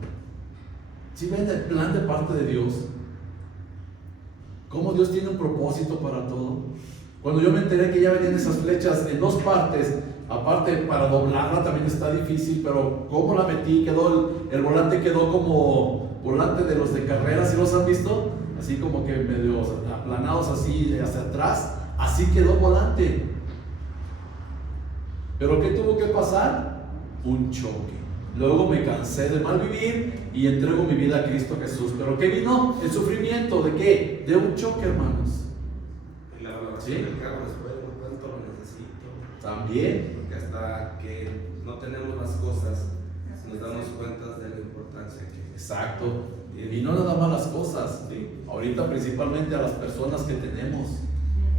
¿Sí ven el plan de parte de Dios? ¿Cómo Dios tiene un propósito para todo? Cuando yo me enteré que ya venían esas flechas en dos partes, aparte para doblarla también está difícil, pero ¿cómo la metí? El volante quedó como volante de los de carreras, ¿sí los han visto? Así como que medio aplanados así hacia atrás, así quedó el volante. ¿Pero qué tuvo que pasar? Un choque. Luego me cansé de mal vivir y entrego mi vida a Cristo Jesús. ¿Pero qué vino? El sufrimiento. ¿De qué? De un choque, hermanos. Y la valoración del carro después, ¿cuánto lo necesito? También. Porque hasta que no tenemos las cosas, nos damos cuenta de la importancia que... Exacto. Y no nada más las cosas. ¿Sí? Ahorita principalmente a las personas que tenemos.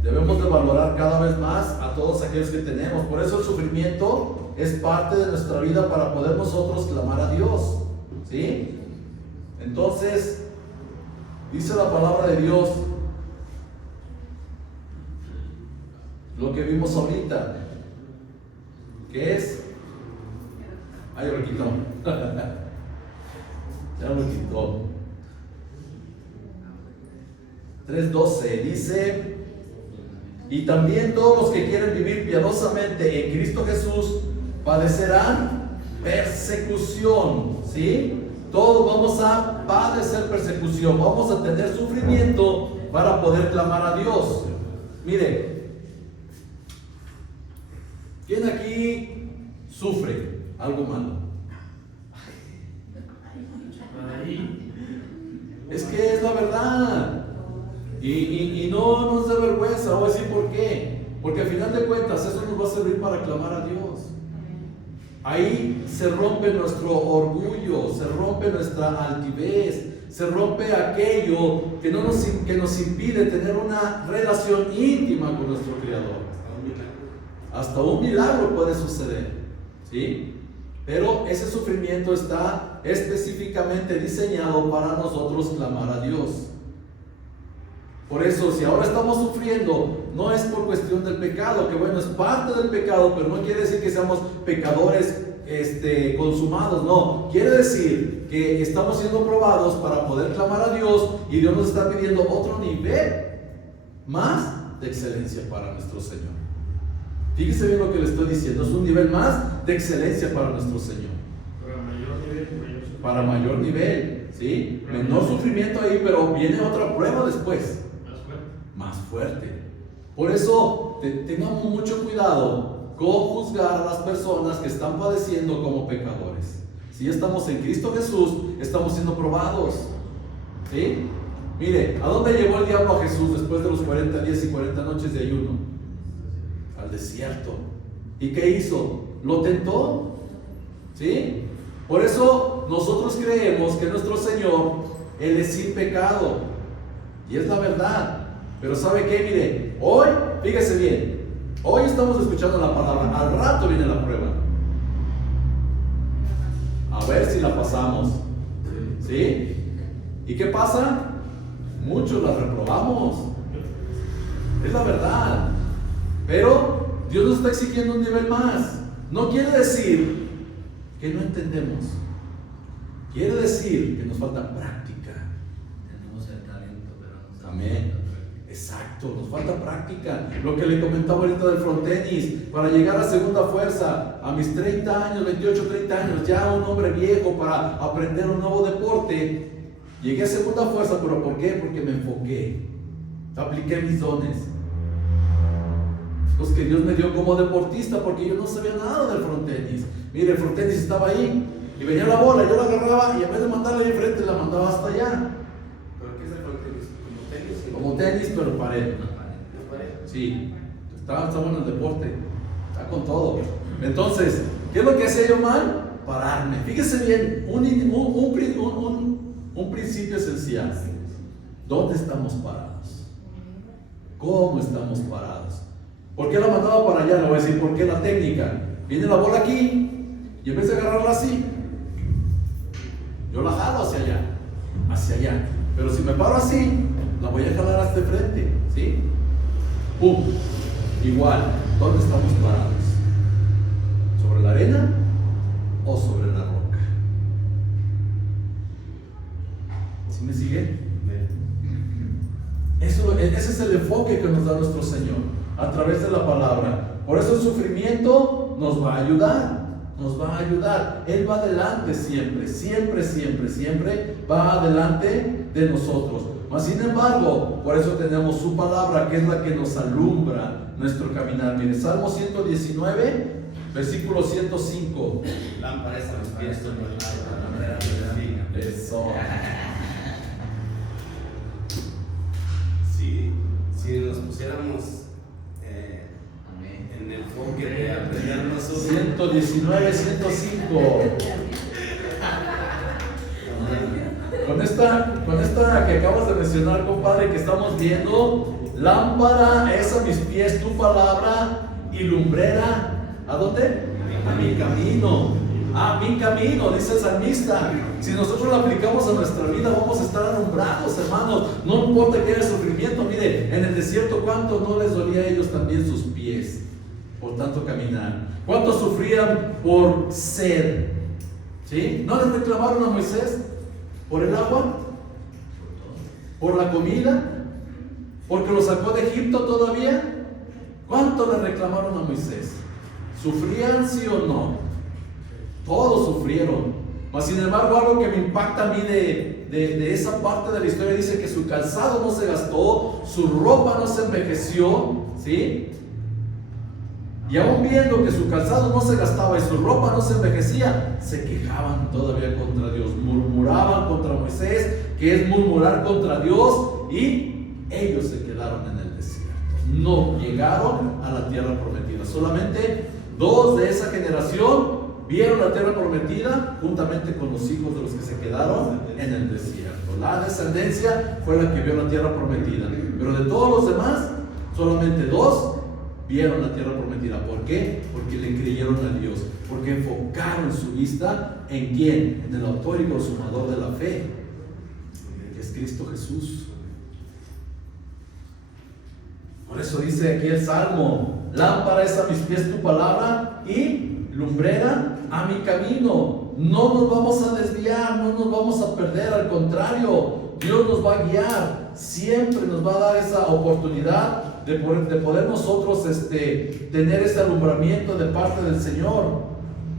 Debemos de valorar cada vez más a todos aquellos que tenemos. Por eso el sufrimiento es parte de nuestra vida para poder nosotros clamar a Dios. ¿Sí? Entonces, dice la palabra de Dios, lo que vimos ahorita, que es... Ay, ya lo quitó. Ya lo quitó. 3:12 dice: y también todos los que quieren vivir piadosamente en Cristo Jesús padecerán persecución. ¿Sí? Todos vamos a padecer persecución, vamos a tener sufrimiento para poder clamar a Dios. Mire, ¿quién aquí sufre algo malo? Es que es la verdad. Y no nos dé vergüenza. Voy a decir por qué. Porque al final de cuentas eso nos va a servir para clamar a Dios. Ahí se rompe nuestro orgullo, se rompe nuestra altivez, se rompe aquello que nos impide tener una relación íntima con nuestro Creador. Hasta un milagro puede suceder, ¿sí? Pero ese sufrimiento está específicamente diseñado para nosotros clamar a Dios. Por eso, si ahora estamos sufriendo, no es por cuestión del pecado, que bueno, es parte del pecado, pero no quiere decir que seamos pecadores consumados, no. Quiere decir que estamos siendo probados para poder clamar a Dios, y Dios nos está pidiendo otro nivel más de excelencia para nuestro Señor. Fíjese bien lo que le estoy diciendo, es un nivel más de excelencia para nuestro Señor. Pero mayor nivel, mayor para mayor nivel, ¿sí? Menor sufrimiento ahí, pero viene otra prueba después. Más fuerte. Por eso tengamos mucho cuidado con juzgar a las personas que están padeciendo como pecadores. Si estamos en Cristo Jesús, estamos siendo probados, ¿sí? Mire, ¿a dónde llevó el diablo a Jesús después de los 40 días y 40 noches de ayuno? Al desierto. ¿Y qué hizo? Lo tentó, ¿sí? Por eso nosotros creemos que nuestro Señor, Él es sin pecado, y es la verdad. Pero ¿sabe qué? Mire, hoy, fíjese bien, hoy estamos escuchando la palabra, al rato viene la prueba. A ver si la pasamos, ¿sí? ¿Y qué pasa? Muchos la reprobamos, es la verdad. Pero Dios nos está exigiendo un nivel más. No quiere decir que no entendemos, quiere decir que nos falta práctica. Tenemos el talento, pero no estamos Amén. haciendo práctica. Exacto, nos falta práctica. Lo que le comentaba ahorita del frontenis, para llegar a segunda fuerza, a mis 30 años, 28, 30 años, ya un hombre viejo, para aprender un nuevo deporte, llegué a segunda fuerza. ¿Pero por qué? Porque me enfoqué, apliqué mis dones, los que Dios me dio como deportista, porque yo no sabía nada del frontenis. Mire, el frontenis estaba ahí, y venía la bola, yo la agarraba, y en vez de mandarla de frente, la mandaba hasta allá. ¿Pero qué es el frontenis? ¿Como tenis? Como tenis, pero pared. ¿No parece? Sí, está bueno el deporte, está con todo. Entonces, ¿qué es lo que hacía yo mal? Pararme. Fíjese bien, un principio esencial. ¿Dónde estamos parados? ¿Cómo estamos parados? ¿Por qué la mandaba para allá? Le voy a decir por qué. La técnica. Viene la bola aquí, y en vez de agarrarla así, yo la jalo hacia allá, hacia allá. Pero si me paro así, la voy a jalar hasta el frente, ¿sí? ¡Pum! Igual, ¿dónde estamos parados? ¿Sobre la arena o sobre la roca? ¿Sí me sigue? Ese es el enfoque que nos da nuestro Señor a través de la palabra. Por eso el sufrimiento nos va a ayudar. Nos va a ayudar. Él va adelante siempre, siempre, siempre, siempre va adelante de nosotros. Mas sin embargo, por eso tenemos su palabra, que es la que nos alumbra nuestro caminar. Mire, Salmo 119, versículo 105. Lámpara es a los pies, tu lámpara es a mi camino. Eso. Si nos pusiéramos Amén. en el enfoque de aprendernos 119, 105. Con esta que acabas de mencionar, compadre, que estamos viendo, lámpara es a mis pies tu palabra y lumbrera, ¿a dónde? A mi camino. A mi camino, dice el salmista. Si nosotros lo aplicamos a nuestra vida, vamos a estar alumbrados, hermanos. No importa que haya sufrimiento. Mire, en el desierto, ¿cuánto no les dolía a ellos también sus pies por tanto caminar? ¿Cuánto sufrían por sed? ¿Sí? ¿No les reclamaron a Moisés por el agua? ¿Por la comida? ¿Porque lo sacó de Egipto todavía? ¿Cuánto le reclamaron a Moisés? ¿Sufrían sí o no? Todos sufrieron. Mas sin embargo, algo que me impacta a mí de esa parte de la historia, dice que su calzado no se gastó, su ropa no se envejeció, ¿sí? Y aún viendo que su calzado no se gastaba y su ropa no se envejecía, se quejaban todavía contra Dios, murmuraban contra Moisés, que es murmurar contra Dios, y ellos se quedaron en el desierto. No llegaron a la tierra prometida. Solamente 2 de esa generación vieron la tierra prometida juntamente con los hijos de los que se quedaron en el desierto. La descendencia fue la que vio la tierra prometida, pero de todos los demás, solamente 2 vieron la tierra prometida. ¿Por qué? Porque le creyeron a Dios, porque enfocaron su vista en quién, en el autor y consumador de la fe, que es Cristo Jesús. Por eso dice aquí el Salmo: lámpara es a mis pies tu palabra y lumbrera a mi camino. No nos vamos a desviar, no nos vamos a perder, al contrario, Dios nos va a guiar, siempre nos va a dar esa oportunidad de poder nosotros tener ese alumbramiento de parte del Señor.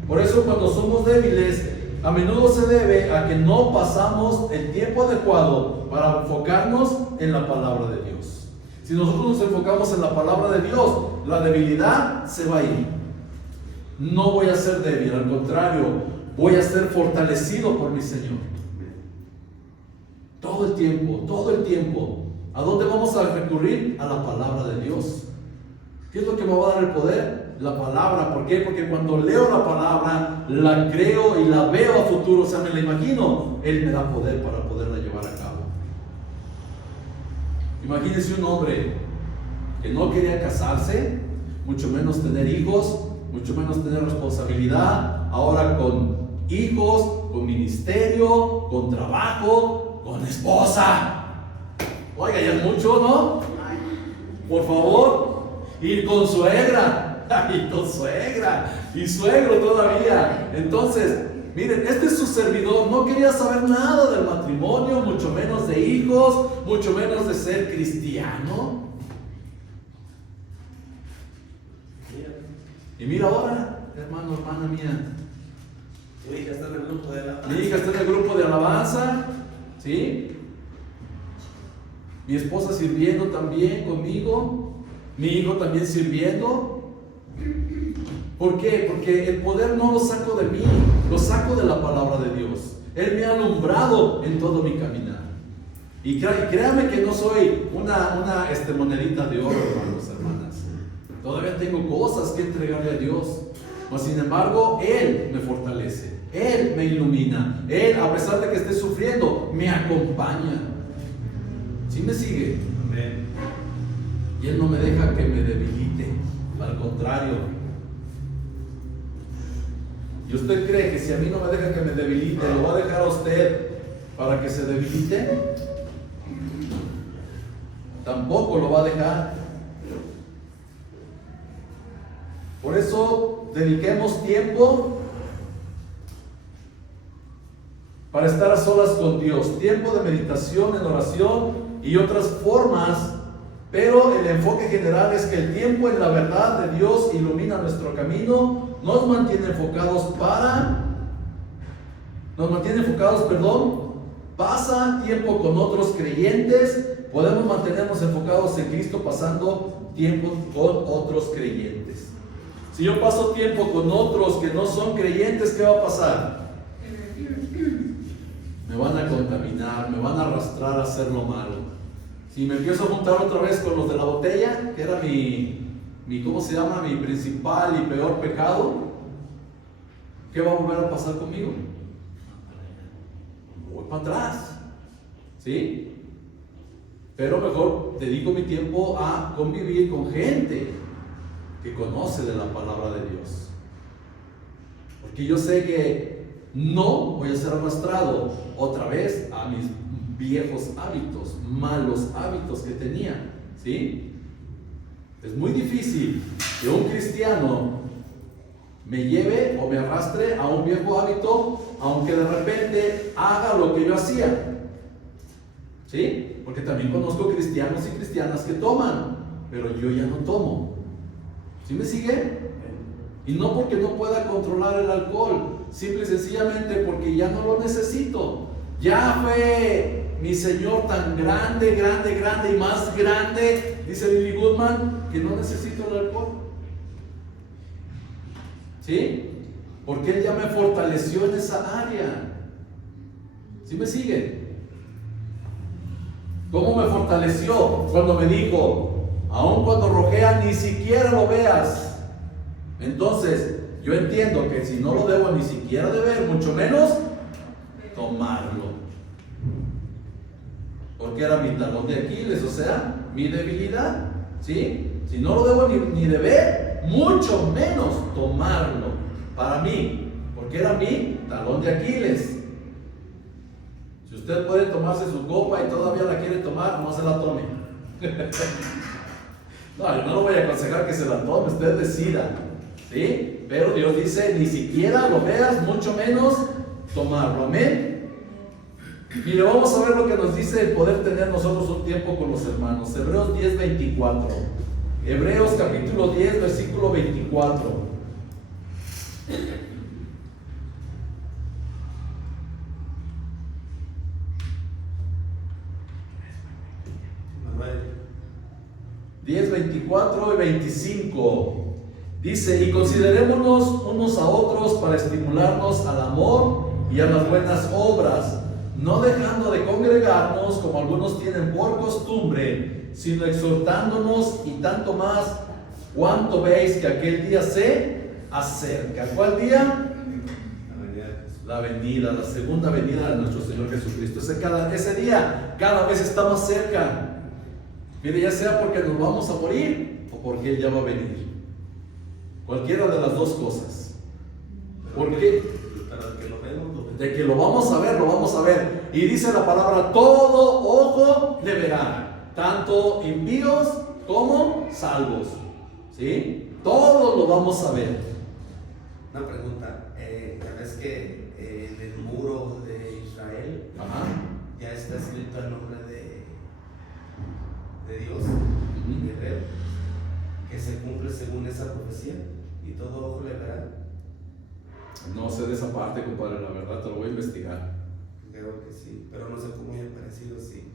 Por eso cuando somos débiles, A menudo se debe a que no pasamos el tiempo adecuado para enfocarnos en la palabra de Dios. Si nosotros nos enfocamos en la palabra de Dios, la debilidad se va a ir. No voy a ser débil, al contrario, voy a ser fortalecido por mi Señor. Todo el tiempo, todo el tiempo. ¿A dónde vamos a recurrir? A la palabra de Dios. ¿Qué es lo que me va a dar el poder? La palabra. ¿Por qué? Porque cuando leo la palabra, la creo y la veo a futuro, o sea, me la imagino, Él me da poder para poderla llevar a cabo. Imagínense un hombre que no quería casarse, mucho menos tener hijos, mucho menos tener responsabilidad, ahora con hijos, con ministerio, con trabajo, con esposa. Oiga, ya es mucho, ¿no? Por favor. Y con suegra, y con suegra, y suegro todavía. Entonces, miren, este es su servidor, no quería saber nada del matrimonio, mucho menos de hijos, mucho menos de ser cristiano. Y mira ahora, hermano, hermana mía, tu hija está en el grupo de alabanza. mi hija está en el grupo de alabanza, ¿sí? Mi esposa sirviendo también conmigo, mi hijo también sirviendo. ¿Por qué? Porque el poder no lo saco de mí, lo saco de la palabra de Dios. Él me ha alumbrado en todo mi caminar. Y créanme que no soy una monedita de oro, hermanos, hermanas. Todavía tengo cosas que entregarle a Dios. Mas sin embargo, Él me fortalece, Él me ilumina, Él, a pesar de que esté sufriendo, me acompaña. ¿Sí me sigue? Amén. Y Él no me deja que me debilite, al contrario. ¿Y usted cree que si a mí no me deja que me debilite, lo va a dejar a usted para que se debilite? Tampoco lo va a dejar. Por eso dediquemos tiempo para estar a solas con Dios, tiempo de meditación en oración y otras formas, pero el enfoque general es que el tiempo en la verdad de Dios ilumina nuestro camino, nos mantiene enfocados, pasa tiempo con otros creyentes, podemos mantenernos enfocados en Cristo pasando tiempo con otros creyentes. Si yo paso tiempo con otros que no son creyentes, ¿qué va a pasar? Me van a contaminar, me van a arrastrar a hacer lo malo. Si me empiezo a juntar otra vez con los de la botella, que era mi ¿cómo se llama? Mi principal y peor pecado, ¿qué va a volver a pasar conmigo? Voy para atrás, ¿sí? Pero mejor dedico mi tiempo a convivir con gente que conoce de la palabra de Dios. Porque yo sé que no voy a ser arrastrado otra vez a mis viejos hábitos, malos hábitos que tenía, ¿sí? Es muy difícil que un cristiano me lleve o me arrastre a un viejo hábito, aunque de repente haga lo que yo hacía, ¿sí? Porque también conozco cristianos y cristianas que toman, pero yo ya no tomo. ¿Sí me sigue? Y no porque no pueda controlar el alcohol, simple y sencillamente porque ya no lo necesito. Ya fue mi Señor tan grande, grande, grande y más grande, dice Lily Goodman, que no necesito el alcohol. ¿Sí? Porque Él ya me fortaleció en esa área. ¿Sí me sigue? ¿Cómo me fortaleció? Cuando me dijo, aun cuando rojea, ni siquiera lo veas. Entonces, yo entiendo que si no lo debo ni siquiera de ver, mucho menos tomarlo. Porque era mi talón de Aquiles, o sea, mi debilidad. ¿Sí? Si no lo debo ni de ver, mucho menos tomarlo. Para mí, porque era mi talón de Aquiles. Si usted puede tomarse su copa y todavía la quiere tomar, no se la tome. No, yo no lo voy a aconsejar que se la tome, usted decida, ¿sí? Pero Dios dice, ni siquiera lo veas, mucho menos tomarlo, amén. Mire, vamos a ver lo que nos dice el poder tener nosotros un tiempo con los hermanos. Hebreos 10:24. Hebreos capítulo 10, versículo 24. 10, 24 y 25. Dice, y considerémonos unos a otros para estimularnos al amor y a las buenas obras, no dejando de congregarnos como algunos tienen por costumbre, sino exhortándonos, y tanto más cuanto veis que aquel día se acerca. ¿Cuál día? La venida, la segunda venida de nuestro Señor Jesucristo. Ese día cada vez está más cerca. Mire, ya sea porque nos vamos a morir o porque Él ya va a venir. Cualquiera de las dos cosas. ¿Por qué? De que lo vamos a ver, lo vamos a ver. Y dice la palabra, todo ojo le verá, tanto impíos como salvos. ¿Sí? Todos lo vamos a ver. Una pregunta, ya ves que en el muro de Israel ya está escrito el nombre de Dios, guerrero, que se cumple según esa profecía, y todo ojo le verá. No sé de esa parte, compadre, la verdad, te lo voy a investigar. Creo que sí, pero no sé cómo haya parecido, si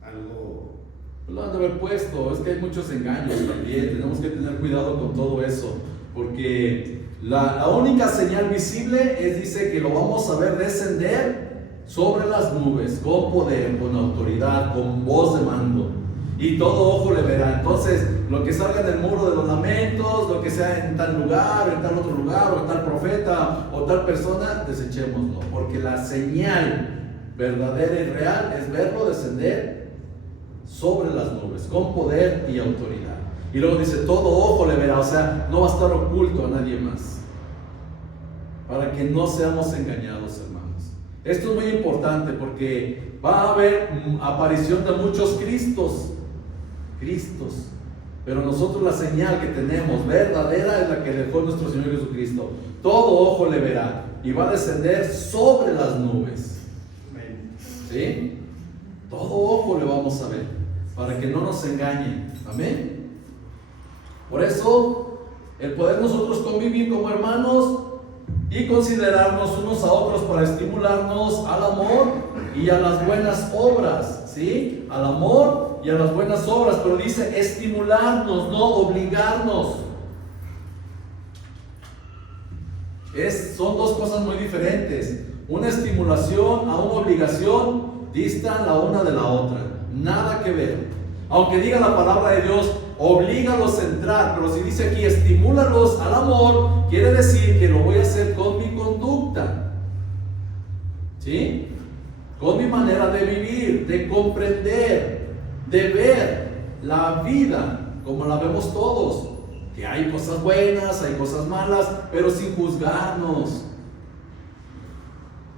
algo... Lo han de haber puesto, es que hay muchos engaños también, tenemos que tener cuidado con todo eso, porque la única señal visible es, dice que lo vamos a ver descender sobre las nubes, con poder, con autoridad, con voz de mando, y todo ojo le verá. Entonces, lo que salga en el muro de los lamentos, lo que sea en tal lugar, o en tal otro lugar, o en tal profeta, o tal persona, desechémoslo, porque la señal verdadera y real es verlo descender sobre las nubes, con poder y autoridad. Y luego dice, todo ojo le verá, o sea, no va a estar oculto a nadie más, para que no seamos engañados, hermanos. Esto es muy importante porque va a haber aparición de muchos Cristos, pero nosotros la señal que tenemos verdadera es la que dejó nuestro Señor Jesucristo. Todo ojo le verá y va a descender sobre las nubes. ¿Sí? Todo ojo le vamos a ver, para que no nos engañen. Amén. Por eso, el poder nosotros convivir como hermanos y considerarnos unos a otros para estimularnos al amor y a las buenas obras, ¿sí? Al amor y a las buenas obras, pero dice estimularnos, no obligarnos. Son dos cosas muy diferentes. Una estimulación a una obligación distan la una de la otra, nada que ver. Aunque diga la palabra de Dios, oblígalos a entrar, pero si dice aquí estimúlalos al amor, quiere decir que lo voy a hacer con mi conducta, ¿sí? Con mi manera de vivir, de comprender, de ver la vida como la vemos todos, que hay cosas buenas, hay cosas malas, pero sin juzgarnos,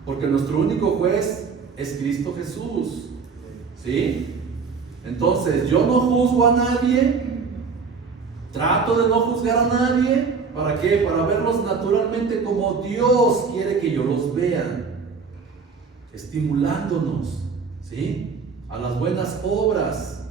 porque nuestro único juez es Cristo Jesús, ¿sí? Entonces, yo no juzgo a nadie, trato de no juzgar a nadie. ¿Para qué? Para verlos naturalmente como Dios quiere que yo los vea, estimulándonos, ¿sí? A las buenas obras.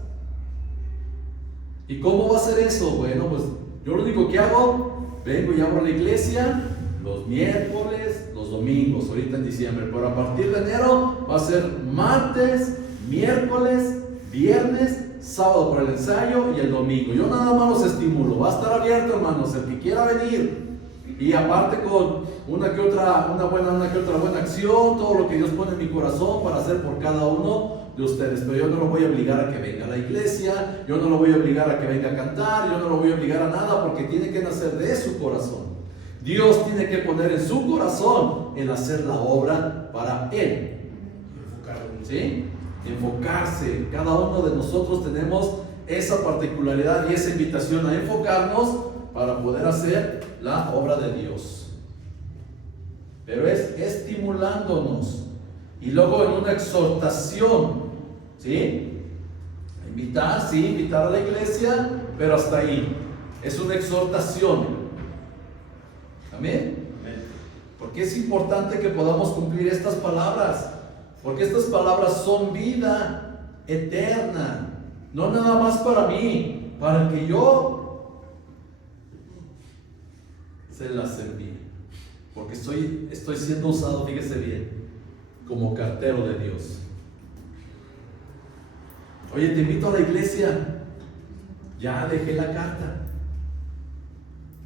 ¿Y cómo va a ser eso? Bueno, pues yo lo único que hago, vengo y abro la iglesia los miércoles, los domingos, ahorita en diciembre, pero a partir de enero va a ser martes, miércoles, viernes, sábado por el ensayo y el domingo. Yo nada más los estimulo, va a estar abierto, hermanos, el que quiera venir. Y aparte con una que otra buena acción, todo lo que Dios pone en mi corazón para hacer por cada uno de ustedes. Pero yo no lo voy a obligar a que venga a la iglesia, yo no lo voy a obligar a que venga a cantar, yo no lo voy a obligar a nada, porque tiene que nacer de su corazón. Dios tiene que poner en su corazón el hacer la obra para Él, ¿sí? Enfocarse. Cada uno de nosotros tenemos esa particularidad y esa invitación a enfocarnos para poder hacer la obra de Dios. Pero es estimulándonos y luego en una exhortación, ¿sí? Invitar a la iglesia, pero hasta ahí. Es una exhortación. Amén. Porque es importante que podamos cumplir estas palabras, porque estas palabras son vida eterna, no nada más para mí, para que yo se las envíe, porque estoy siendo usado, fíjese bien, como cartero de Dios. Oye, te invito a la iglesia, ya dejé la carta.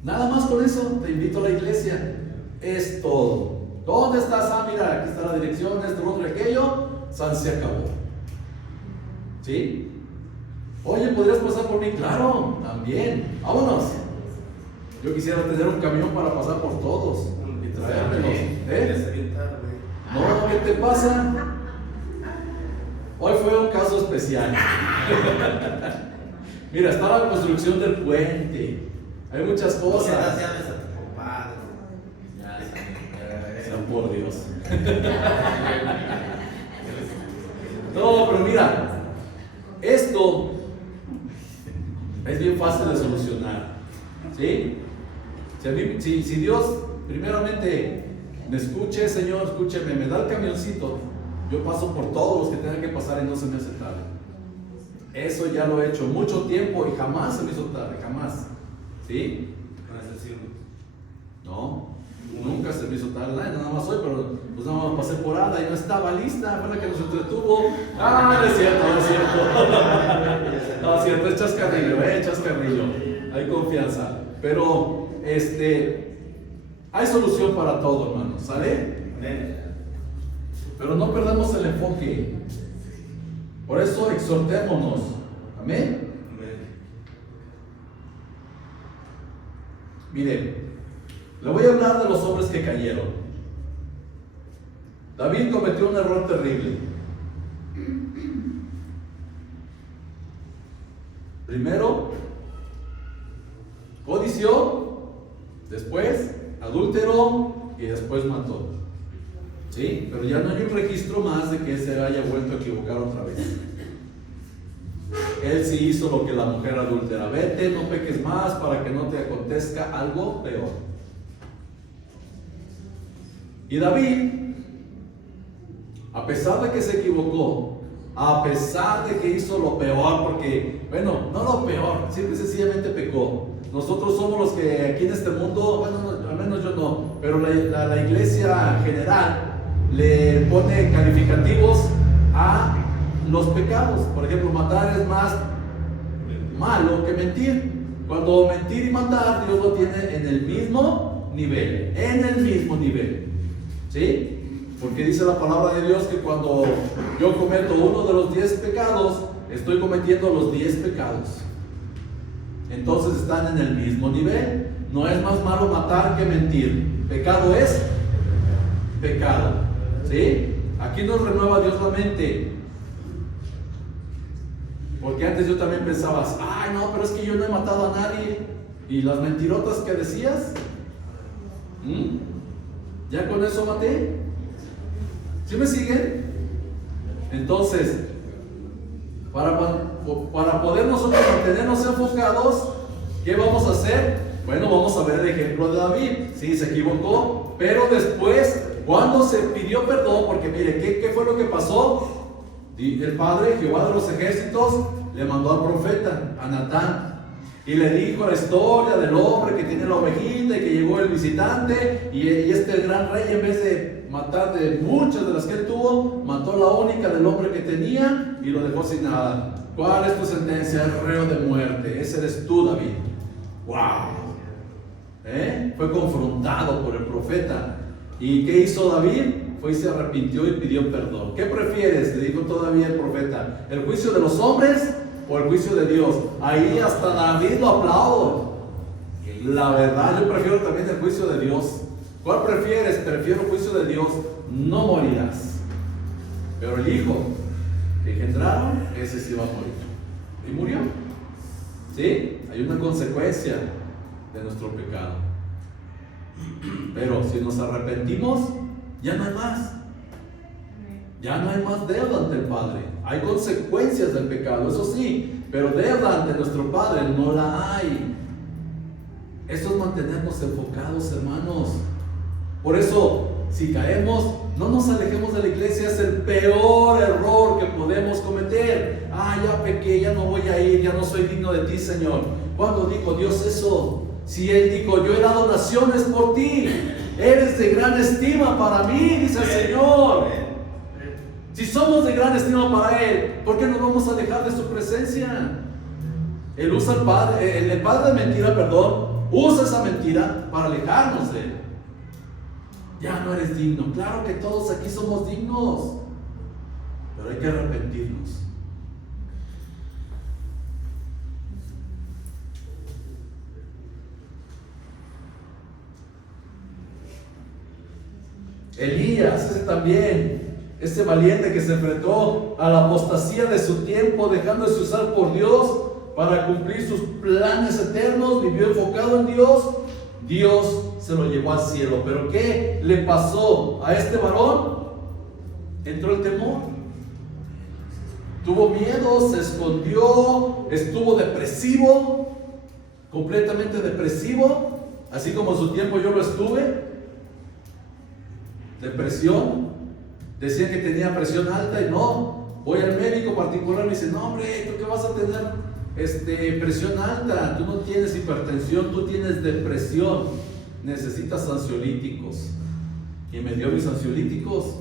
Nada más con eso, te invito a la iglesia. Es todo. ¿Dónde estás? Ah, mira, aquí está la dirección, esto, lo otro, aquello. San se acabó. ¿Sí? Oye, ¿podrías pasar por mí? Claro, también. Vámonos. Yo quisiera tener un camión para pasar por todos y traérmelos. No, ¿qué te pasa? Hoy fue un caso especial. Mira, está la construcción del puente. Hay muchas cosas. Sean por Dios. No, pero mira, esto es bien fácil de solucionar. ¿Sí? Si Dios primeramente me escuche, Señor, escúcheme, me da el camioncito, yo paso por todos los que tengan que pasar y no se me hace tarde. Eso ya lo he hecho mucho tiempo y jamás se me hizo tarde, jamás. ¿Sí? No, nunca se me hizo tarde, nada más hoy, pero pues nada más pasé por Ada y no estaba lista, fue la que nos entretuvo. No es cierto, no es cierto. No es cierto, es chascarrillo, hay confianza. Pero, hay solución para todo, hermanos, ¿sale? Pero no perdamos el enfoque. Por eso exhortémonos. Amén. Miren, le voy a hablar de los hombres que cayeron. David cometió un error terrible. Primero, codició, después adulteró y después mató. ¿Sí? Pero ya no hay un registro más de que él se haya vuelto a equivocar otra vez. Él sí hizo lo que la mujer adúltera. Vete, no peques más para que no te acontezca algo peor. Y David, a pesar de que se equivocó, a pesar de que hizo lo peor, porque, bueno, no lo peor, simple y sencillamente pecó. Nosotros somos los que aquí en este mundo, bueno, no, al menos yo no, pero la iglesia general le pone calificativos a los pecados. Por ejemplo, matar es más malo que mentir. Cuando mentir y matar, Dios lo tiene en el mismo nivel. En el mismo nivel. ¿Sí? Porque dice la palabra de Dios que cuando yo cometo uno de los 10 pecados, estoy cometiendo los 10 pecados. Entonces están en el mismo nivel. No es más malo matar que mentir. Pecado es pecado. ¿Sí? Aquí nos renueva Dios la mente. Porque antes yo también pensaba, ay no, pero es que yo no he matado a nadie. ¿Y las mentirotas que decías? ¿Ya con eso maté? ¿Sí me siguen? Entonces, para poder nosotros mantenernos enfocados, ¿qué vamos a hacer? Bueno, vamos a ver el ejemplo de David. Sí, se equivocó, pero después, cuando se pidió perdón, porque mire, ¿qué fue lo que pasó? El padre, Jehová de los ejércitos, le mandó al profeta, a Natán, y le dijo la historia del hombre que tiene la ovejita y que llegó el visitante, y este gran rey, en vez de matar de muchas de las que él tuvo, mató la única del hombre que tenía y lo dejó sin nada. ¿Cuál es tu sentencia? El reo de muerte. Ese eres tú, David. ¡Wow! Fue confrontado por el profeta. ¿Y qué hizo David? Fue y se arrepintió y pidió perdón. ¿Qué prefieres? Le dijo todavía el profeta. ¿El juicio de los hombres o el juicio de Dios? Ahí hasta David lo aplaudo. La verdad, yo prefiero también el juicio de Dios. ¿Cuál prefieres? Prefiero el juicio de Dios. No morirás. Pero el hijo que engendraron, ese sí va a morir. Y murió. ¿Sí? Hay una consecuencia de nuestro pecado. Pero si nos arrepentimos, ya no hay más. Ya no hay más deuda ante el Padre. Hay consecuencias del pecado, eso sí, pero deuda ante nuestro Padre no la hay. Eso es mantenernos enfocados, hermanos. Por eso, si caemos, no nos alejemos de la iglesia. Es el peor error que podemos cometer. Ya pequé, ya no voy a ir, ya no soy digno de ti, Señor. ¿Cuándo dijo Dios eso? Si Él dijo, yo he dado naciones por ti, eres de gran estima para mí, dice el Señor. Si somos de gran estima para Él, ¿por qué nos vamos a alejar de su presencia? Él usa el padre de mentira, usa esa mentira para alejarnos de él. Ya no eres digno. Claro que todos aquí somos dignos, pero hay que arrepentirnos. Elías, ese también, ese valiente que se enfrentó a la apostasía de su tiempo, dejándose usar por Dios para cumplir sus planes eternos, vivió enfocado en Dios. Dios se lo llevó al cielo. ¿Pero qué le pasó a este varón? Entró el temor. Tuvo miedo, se escondió, estuvo depresivo, completamente depresivo, así como en su tiempo yo lo estuve. Depresión, decían que tenía presión alta y no, voy al médico particular y me dice, no hombre, ¿tú qué vas a tener presión alta? Tú no tienes hipertensión, tú tienes depresión, necesitas ansiolíticos. Y me dio mis ansiolíticos,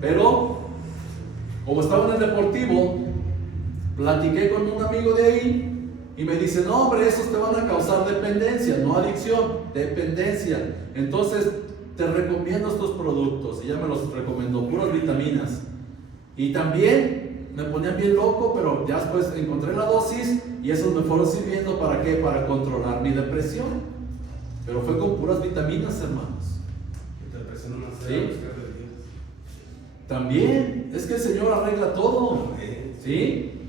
pero como estaba en el deportivo, platiqué con un amigo de ahí y me dice, no hombre, esos te van a causar dependencia, no adicción, dependencia. Entonces te recomiendo estos productos. Y ya me los recomendó, puras vitaminas. Y también me ponían bien loco, pero ya después encontré la dosis y esos me fueron sirviendo ¿para qué? Para controlar mi depresión. Pero fue con puras vitaminas, hermanos. ¿Sí? También, es que el Señor arregla todo. ¿Sí?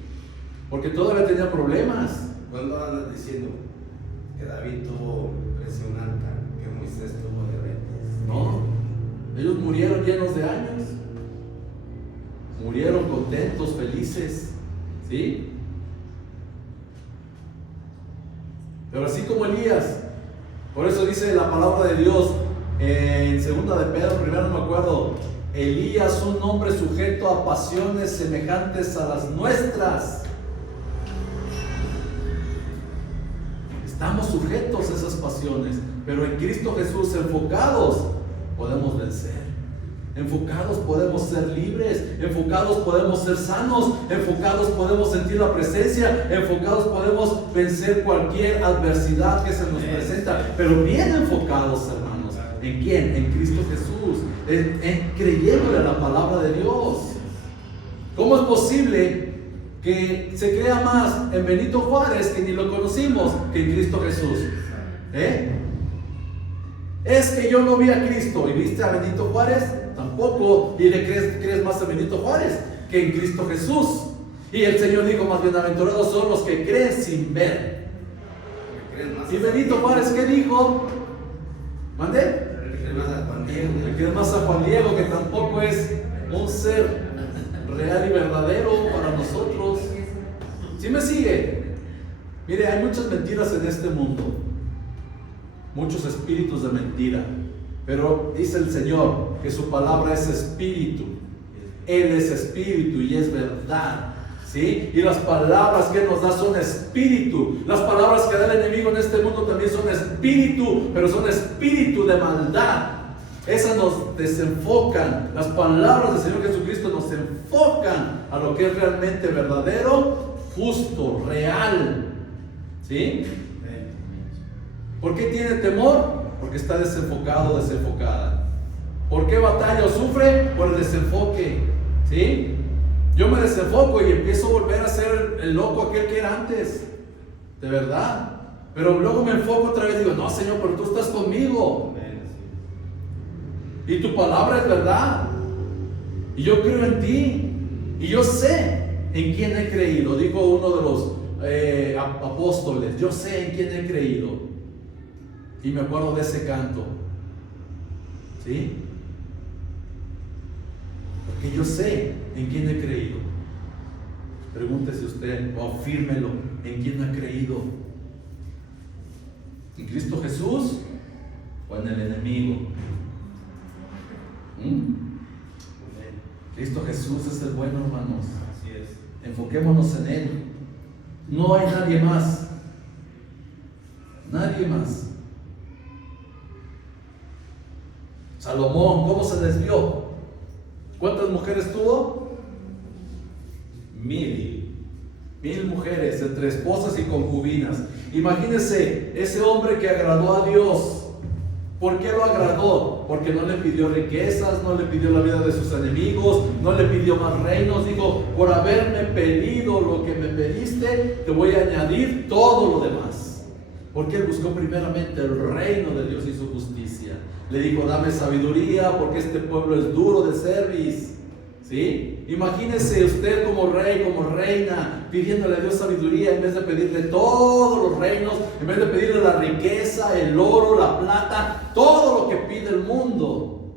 Porque todavía tenía problemas. ¿Cuándo andas diciendo que David tuvo presión alta, que Moisés tuvo diabetes? No, ellos murieron llenos de años, murieron contentos, felices, ¿sí? Pero así como Elías, por eso dice la palabra de Dios en 2 de Pedro, primero no me acuerdo, Elías, un hombre sujeto a pasiones semejantes a las nuestras. Estamos sujetos a esas pasiones, pero en Cristo Jesús, enfocados, podemos vencer. Enfocados podemos ser libres, enfocados podemos ser sanos, enfocados podemos sentir la presencia, enfocados podemos vencer cualquier adversidad que se nos presenta, pero bien enfocados, hermanos. ¿En quién? En Cristo Jesús, creyéndole a la palabra de Dios. ¿Cómo es posible que se crea más en Benito Juárez, que ni lo conocimos, que en Cristo Jesús? Es que yo no vi a Cristo. ¿Y viste a Benito Juárez? Tampoco. ¿Y le crees más a Benito Juárez que en Cristo Jesús? Y el Señor dijo, más bienaventurados son los que creen sin ver. ¿Y Benito Juárez qué dijo? ¿Mandé? Le cree más a Juan Diego, que tampoco es un ser real y verdadero para nosotros. ¿Sí me sigue? Mire, hay muchas mentiras en este mundo, muchos espíritus de mentira, pero dice el Señor que su palabra es espíritu. Él es espíritu y es verdad, ¿sí? Y las palabras que Él nos da son espíritu. Las palabras que da el enemigo en este mundo también son espíritu, pero son espíritu de maldad. Esas nos desenfocan. Las palabras del Señor Jesucristo nos enfocan a lo que es realmente verdadero, justo, real, ¿sí? ¿Por qué tiene temor? Porque está desenfocado, desenfocada. ¿Por qué batalla o sufre? Por el desenfoque, ¿sí? Yo me desenfoco y empiezo a volver a ser el loco aquel que era antes, de verdad. Pero luego me enfoco otra vez y digo, no, Señor, pero tú estás conmigo. Y tu palabra es verdad. Y yo creo en ti. Y yo sé en quién he creído. Dijo uno de los apóstoles, yo sé en quién he creído. Y me acuerdo de ese canto, ¿sí? Porque yo sé en quién he creído. Pregúntese usted o afírmelo, ¿en quién ha creído? ¿En Cristo Jesús o en el enemigo? Cristo Jesús es el bueno, hermanos. Así es. Enfoquémonos en Él. No hay nadie más. Nadie más. Salomón, ¿cómo se desvió? ¿Cuántas mujeres tuvo? 1000. 1000 mujeres, entre esposas y concubinas. Imagínense, ese hombre que agradó a Dios. ¿Por qué lo agradó? Porque no le pidió riquezas, no le pidió la vida de sus enemigos, no le pidió más reinos. Dijo, por haberme pedido lo que me pediste, te voy a añadir todo lo demás. Porque él buscó primeramente el reino de Dios y su justicia. Le dijo, dame sabiduría, porque este pueblo es duro de cerviz. ¿Sí? Imagínese usted como rey, como reina, pidiéndole a Dios sabiduría en vez de pedirle todos los reinos, en vez de pedirle la riqueza, el oro, la plata, todo lo que pide el mundo.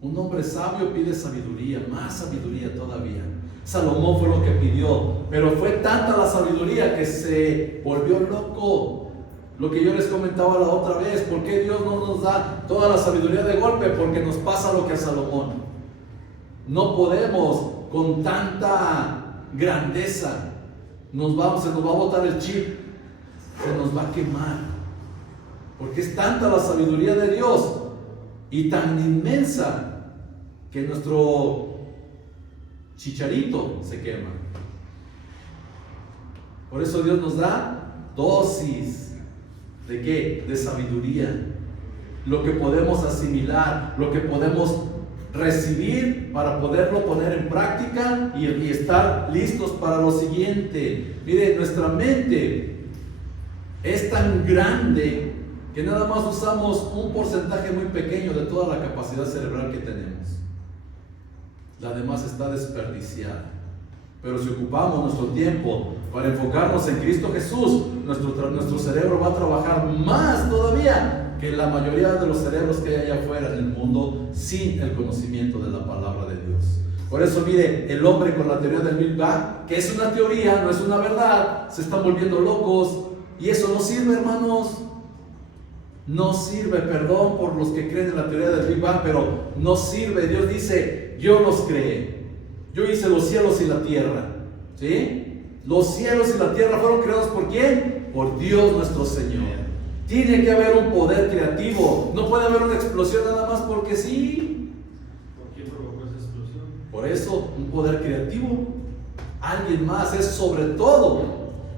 Un hombre sabio pide sabiduría, más sabiduría todavía. Salomón fue lo que pidió, pero fue tanta la sabiduría que se volvió loco. Lo que yo les comentaba la otra vez, ¿por qué Dios no nos da toda la sabiduría de golpe? Porque nos pasa lo que a Salomón. No podemos con tanta grandeza, se nos va a botar el chip, se nos va a quemar, porque es tanta la sabiduría de Dios y tan inmensa que nuestro chicharito se quema. Por eso Dios nos da dosis ¿de qué? De sabiduría, lo que podemos asimilar, lo que podemos recibir para poderlo poner en práctica y estar listos para lo siguiente. Mire, nuestra mente es tan grande que nada más usamos un porcentaje muy pequeño de toda la capacidad cerebral que tenemos. La demás está desperdiciada. Pero si ocupamos nuestro tiempo para enfocarnos en Cristo Jesús, nuestro cerebro va a trabajar más todavía que la mayoría de los cerebros que hay allá afuera en el mundo sin el conocimiento de la palabra de Dios. Por eso, mire, el hombre con la teoría del Big Bang, que es una teoría, no es una verdad, se están volviendo locos y eso no sirve, hermanos. No sirve, perdón por los que creen en la teoría del Big Bang, pero no sirve. Dios dice, yo los creé. Yo hice los cielos y la tierra. ¿Sí? Los cielos y la tierra fueron creados ¿por quién? Por Dios nuestro Señor. Tiene que haber un poder creativo. No puede haber una explosión nada más porque sí. ¿Por qué provocó esa explosión? Por eso, un poder creativo. Alguien más es sobre todo.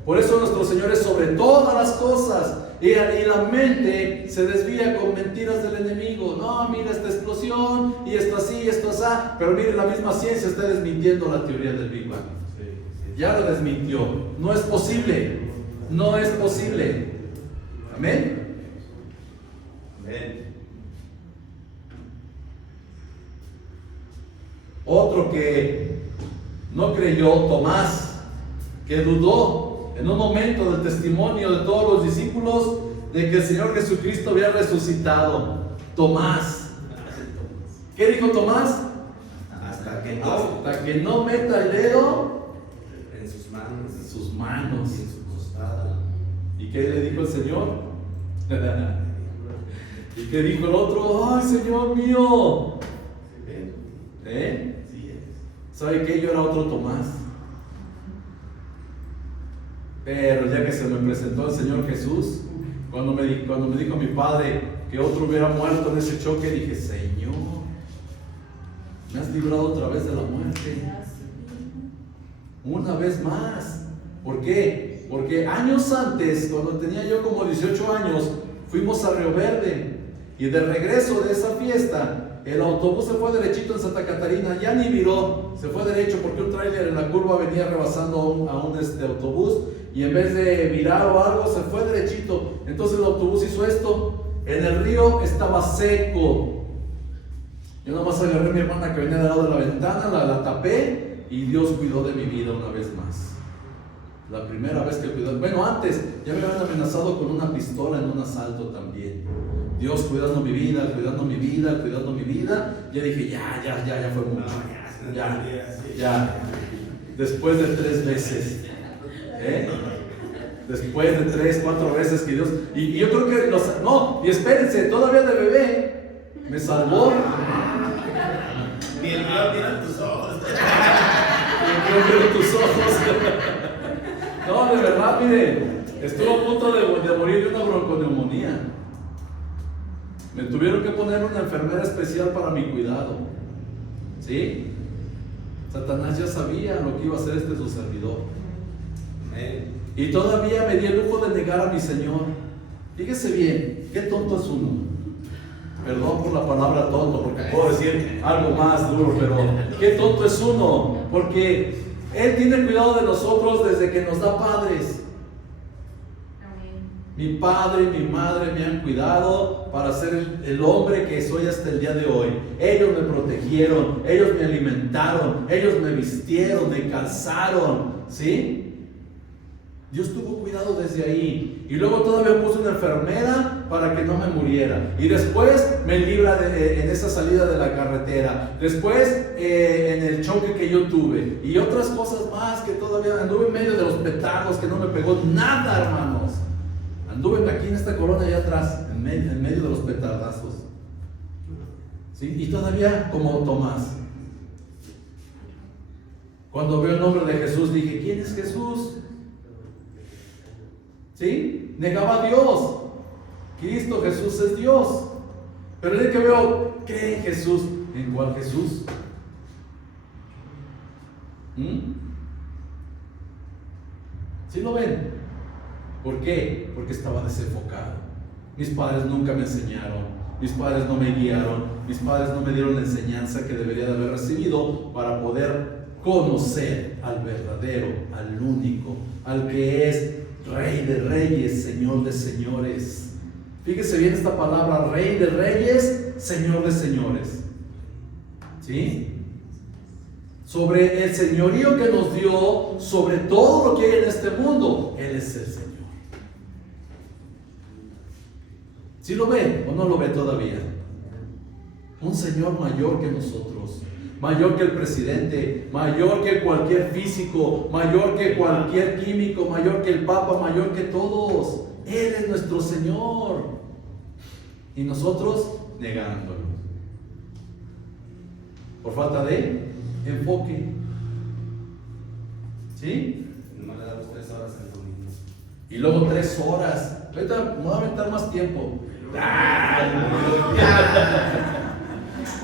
Por eso nuestro Señor es sobre todas las cosas. Y la mente se desvía con mentiras del enemigo. No, mira esta explosión, y esto así, esto así. Pero mire, la misma ciencia está desmintiendo la teoría del Big Bang. Ya la desmintió. No es posible. No es posible. Amén. Amén. Otro que no creyó, Tomás, que dudó en un momento del testimonio de todos los discípulos de que el Señor Jesucristo había resucitado. Tomás. ¿Qué dijo Tomás? Hasta que no meta el dedo en sus manos, en sus manos, y en su costado. ¿Y qué le dijo el Señor? ¿Y qué dijo el otro? ¡Ay, Señor mío! ¿Eh? ¿Sabe qué? Yo era otro Tomás. Pero ya que se me presentó el Señor Jesús, cuando me dijo mi padre que otro hubiera muerto en ese choque, dije, Señor, me has librado otra vez de la muerte. Una vez más. ¿Por qué? Porque años antes, cuando tenía yo como 18 años, fuimos a Río Verde y de regreso de esa fiesta, el autobús se fue derechito en Santa Catarina, ya ni viró, se fue derecho porque un tráiler en la curva venía rebasando a un autobús y en vez de virar o algo, se fue derechito. Entonces el autobús hizo esto, en el río estaba seco. Yo nomás agarré a mi hermana que venía del lado de la ventana, la tapé y Dios cuidó de mi vida una vez más. La primera vez que cuidó, bueno, antes ya me habían amenazado con una pistola en un asalto también. Dios cuidando mi vida, cuidando mi vida, cuidando mi vida. Yo dije, ya fue mucho. Ya. Después de 3 veces. Después de 3, 4 veces que Dios. Y yo creo que no, y espérense, todavía de bebé me salvó. Ni el Dios mira tus ojos. Ni el Dios mira tus ojos. No, de verdad, mire, estuvo a punto de morir de una bronconeumonía. Me tuvieron que poner una enfermera especial para mi cuidado. ¿Sí? Satanás ya sabía lo que iba a hacer su servidor. Y todavía me di el lujo de negar a mi Señor. Fíjese bien, qué tonto es uno. Perdón por la palabra tonto, porque puedo decir algo más duro, pero qué tonto es uno, porque Él tiene cuidado de nosotros desde que nos da padres. Mi padre y mi madre me han cuidado para ser el hombre que soy hasta el día de hoy. Ellos me protegieron, ellos me alimentaron, ellos me vistieron, me calzaron, ¿sí? Dios tuvo cuidado desde ahí. Y luego todavía puso una enfermera para que no me muriera. Y después me libra en esa salida de la carretera. Después en el choque que yo tuve. Y otras cosas más que todavía anduve en medio de los petardos, que no me pegó nada, hermanos. Anduve aquí en esta corona allá atrás, en medio de los petardazos. ¿Sí? Y todavía como Tomás. Cuando veo el nombre de Jesús dije, ¿quién es Jesús? ¿Sí? Negaba a Dios. Cristo Jesús es Dios. Pero el que veo, ¿qué en Jesús? ¿En cuál Jesús? ¿Sí lo ven? ¿Por qué? Porque estaba desenfocado. Mis padres nunca me enseñaron, mis padres no me guiaron, mis padres no me dieron la enseñanza que debería de haber recibido para poder conocer al verdadero, al único, al que es Rey de Reyes, Señor de Señores. Fíjese bien esta palabra, Rey de Reyes, Señor de Señores. ¿Sí? Sobre el señorío que nos dio, sobre todo lo que hay en este mundo, Él es el Señor. ¿Sí lo ven o no lo ven todavía? Un Señor mayor que nosotros, mayor que el presidente, mayor que cualquier físico, mayor que cualquier químico, mayor que el Papa, mayor que todos. Él es nuestro Señor. Y nosotros negándolo. Por falta de enfoque. ¿Sí? No le damos 3 horas al domingo. Y luego 3 horas. Ahorita me voy a aventar más tiempo.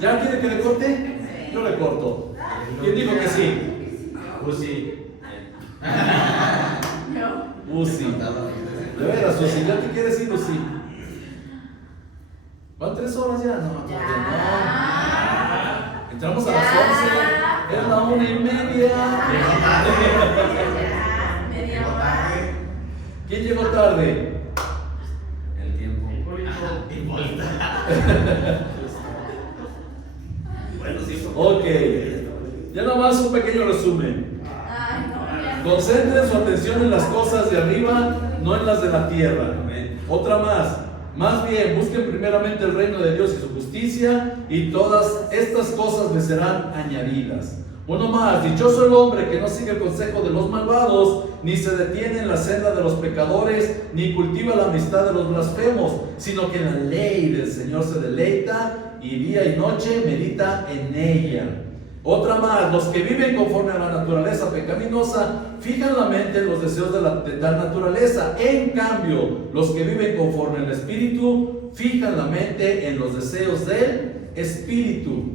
¿Ya quiere que le corte? Yo le corto. ¿Quién dijo que sí? Uzi. Uzi. De veras, Uzi, ¿ya te quieres ir, Uzi? ¿Van 3 horas ya? No. Entramos a las 11. Es la 1:30. ¿Quién llegó tarde? El tiempo. Bueno, sí. Ok. Ya nada más un pequeño resumen. Concentren su atención en las cosas de arriba, no en las de la tierra. Otra más. Más bien, busquen primeramente el reino de Dios y su justicia, y todas estas cosas les serán añadidas. Uno más, dichoso el hombre que no sigue el consejo de los malvados, ni se detiene en la senda de los pecadores, ni cultiva la amistad de los blasfemos, sino que en la ley del Señor se deleita, y día y noche medita en ella. Otra más, los que viven conforme a la naturaleza pecaminosa, fijan la mente en los deseos de tal naturaleza. En cambio, los que viven conforme al Espíritu, fijan la mente en los deseos del Espíritu.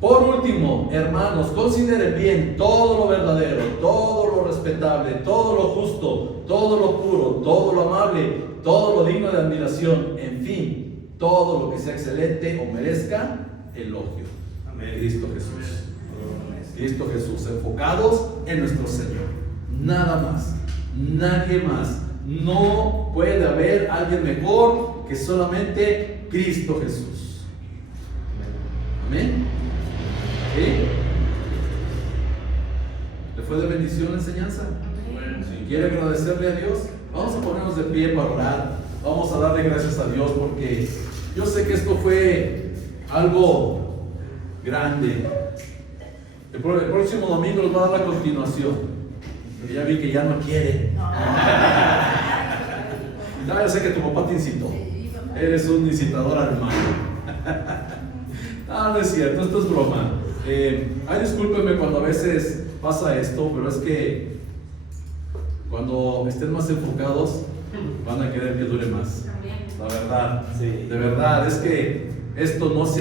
Por último, hermanos, consideren bien todo lo verdadero, todo lo respetable, todo lo justo, todo lo puro, todo lo amable, todo lo digno de admiración, en fin, todo lo que sea excelente o merezca elogio. Amén. Cristo Jesús. Cristo Jesús, enfocados en nuestro Señor. Nada más, nadie más. No puede haber alguien mejor que solamente Cristo Jesús. Amén. ¿Sí? ¿Le fue de bendición la enseñanza? ¿Quiere agradecerle a Dios? Vamos a ponernos de pie para orar. Vamos a darle gracias a Dios porque yo sé que esto fue algo grande. El próximo domingo nos va a dar la continuación. Porque ya vi que ya no quiere. No, yo sé que tu papá te incitó. Eres un incitador al mal. No es cierto, esto es broma. Ay, discúlpenme cuando a veces pasa esto, pero es que cuando estén más enfocados van a querer que dure más. La verdad, de verdad, es que esto no se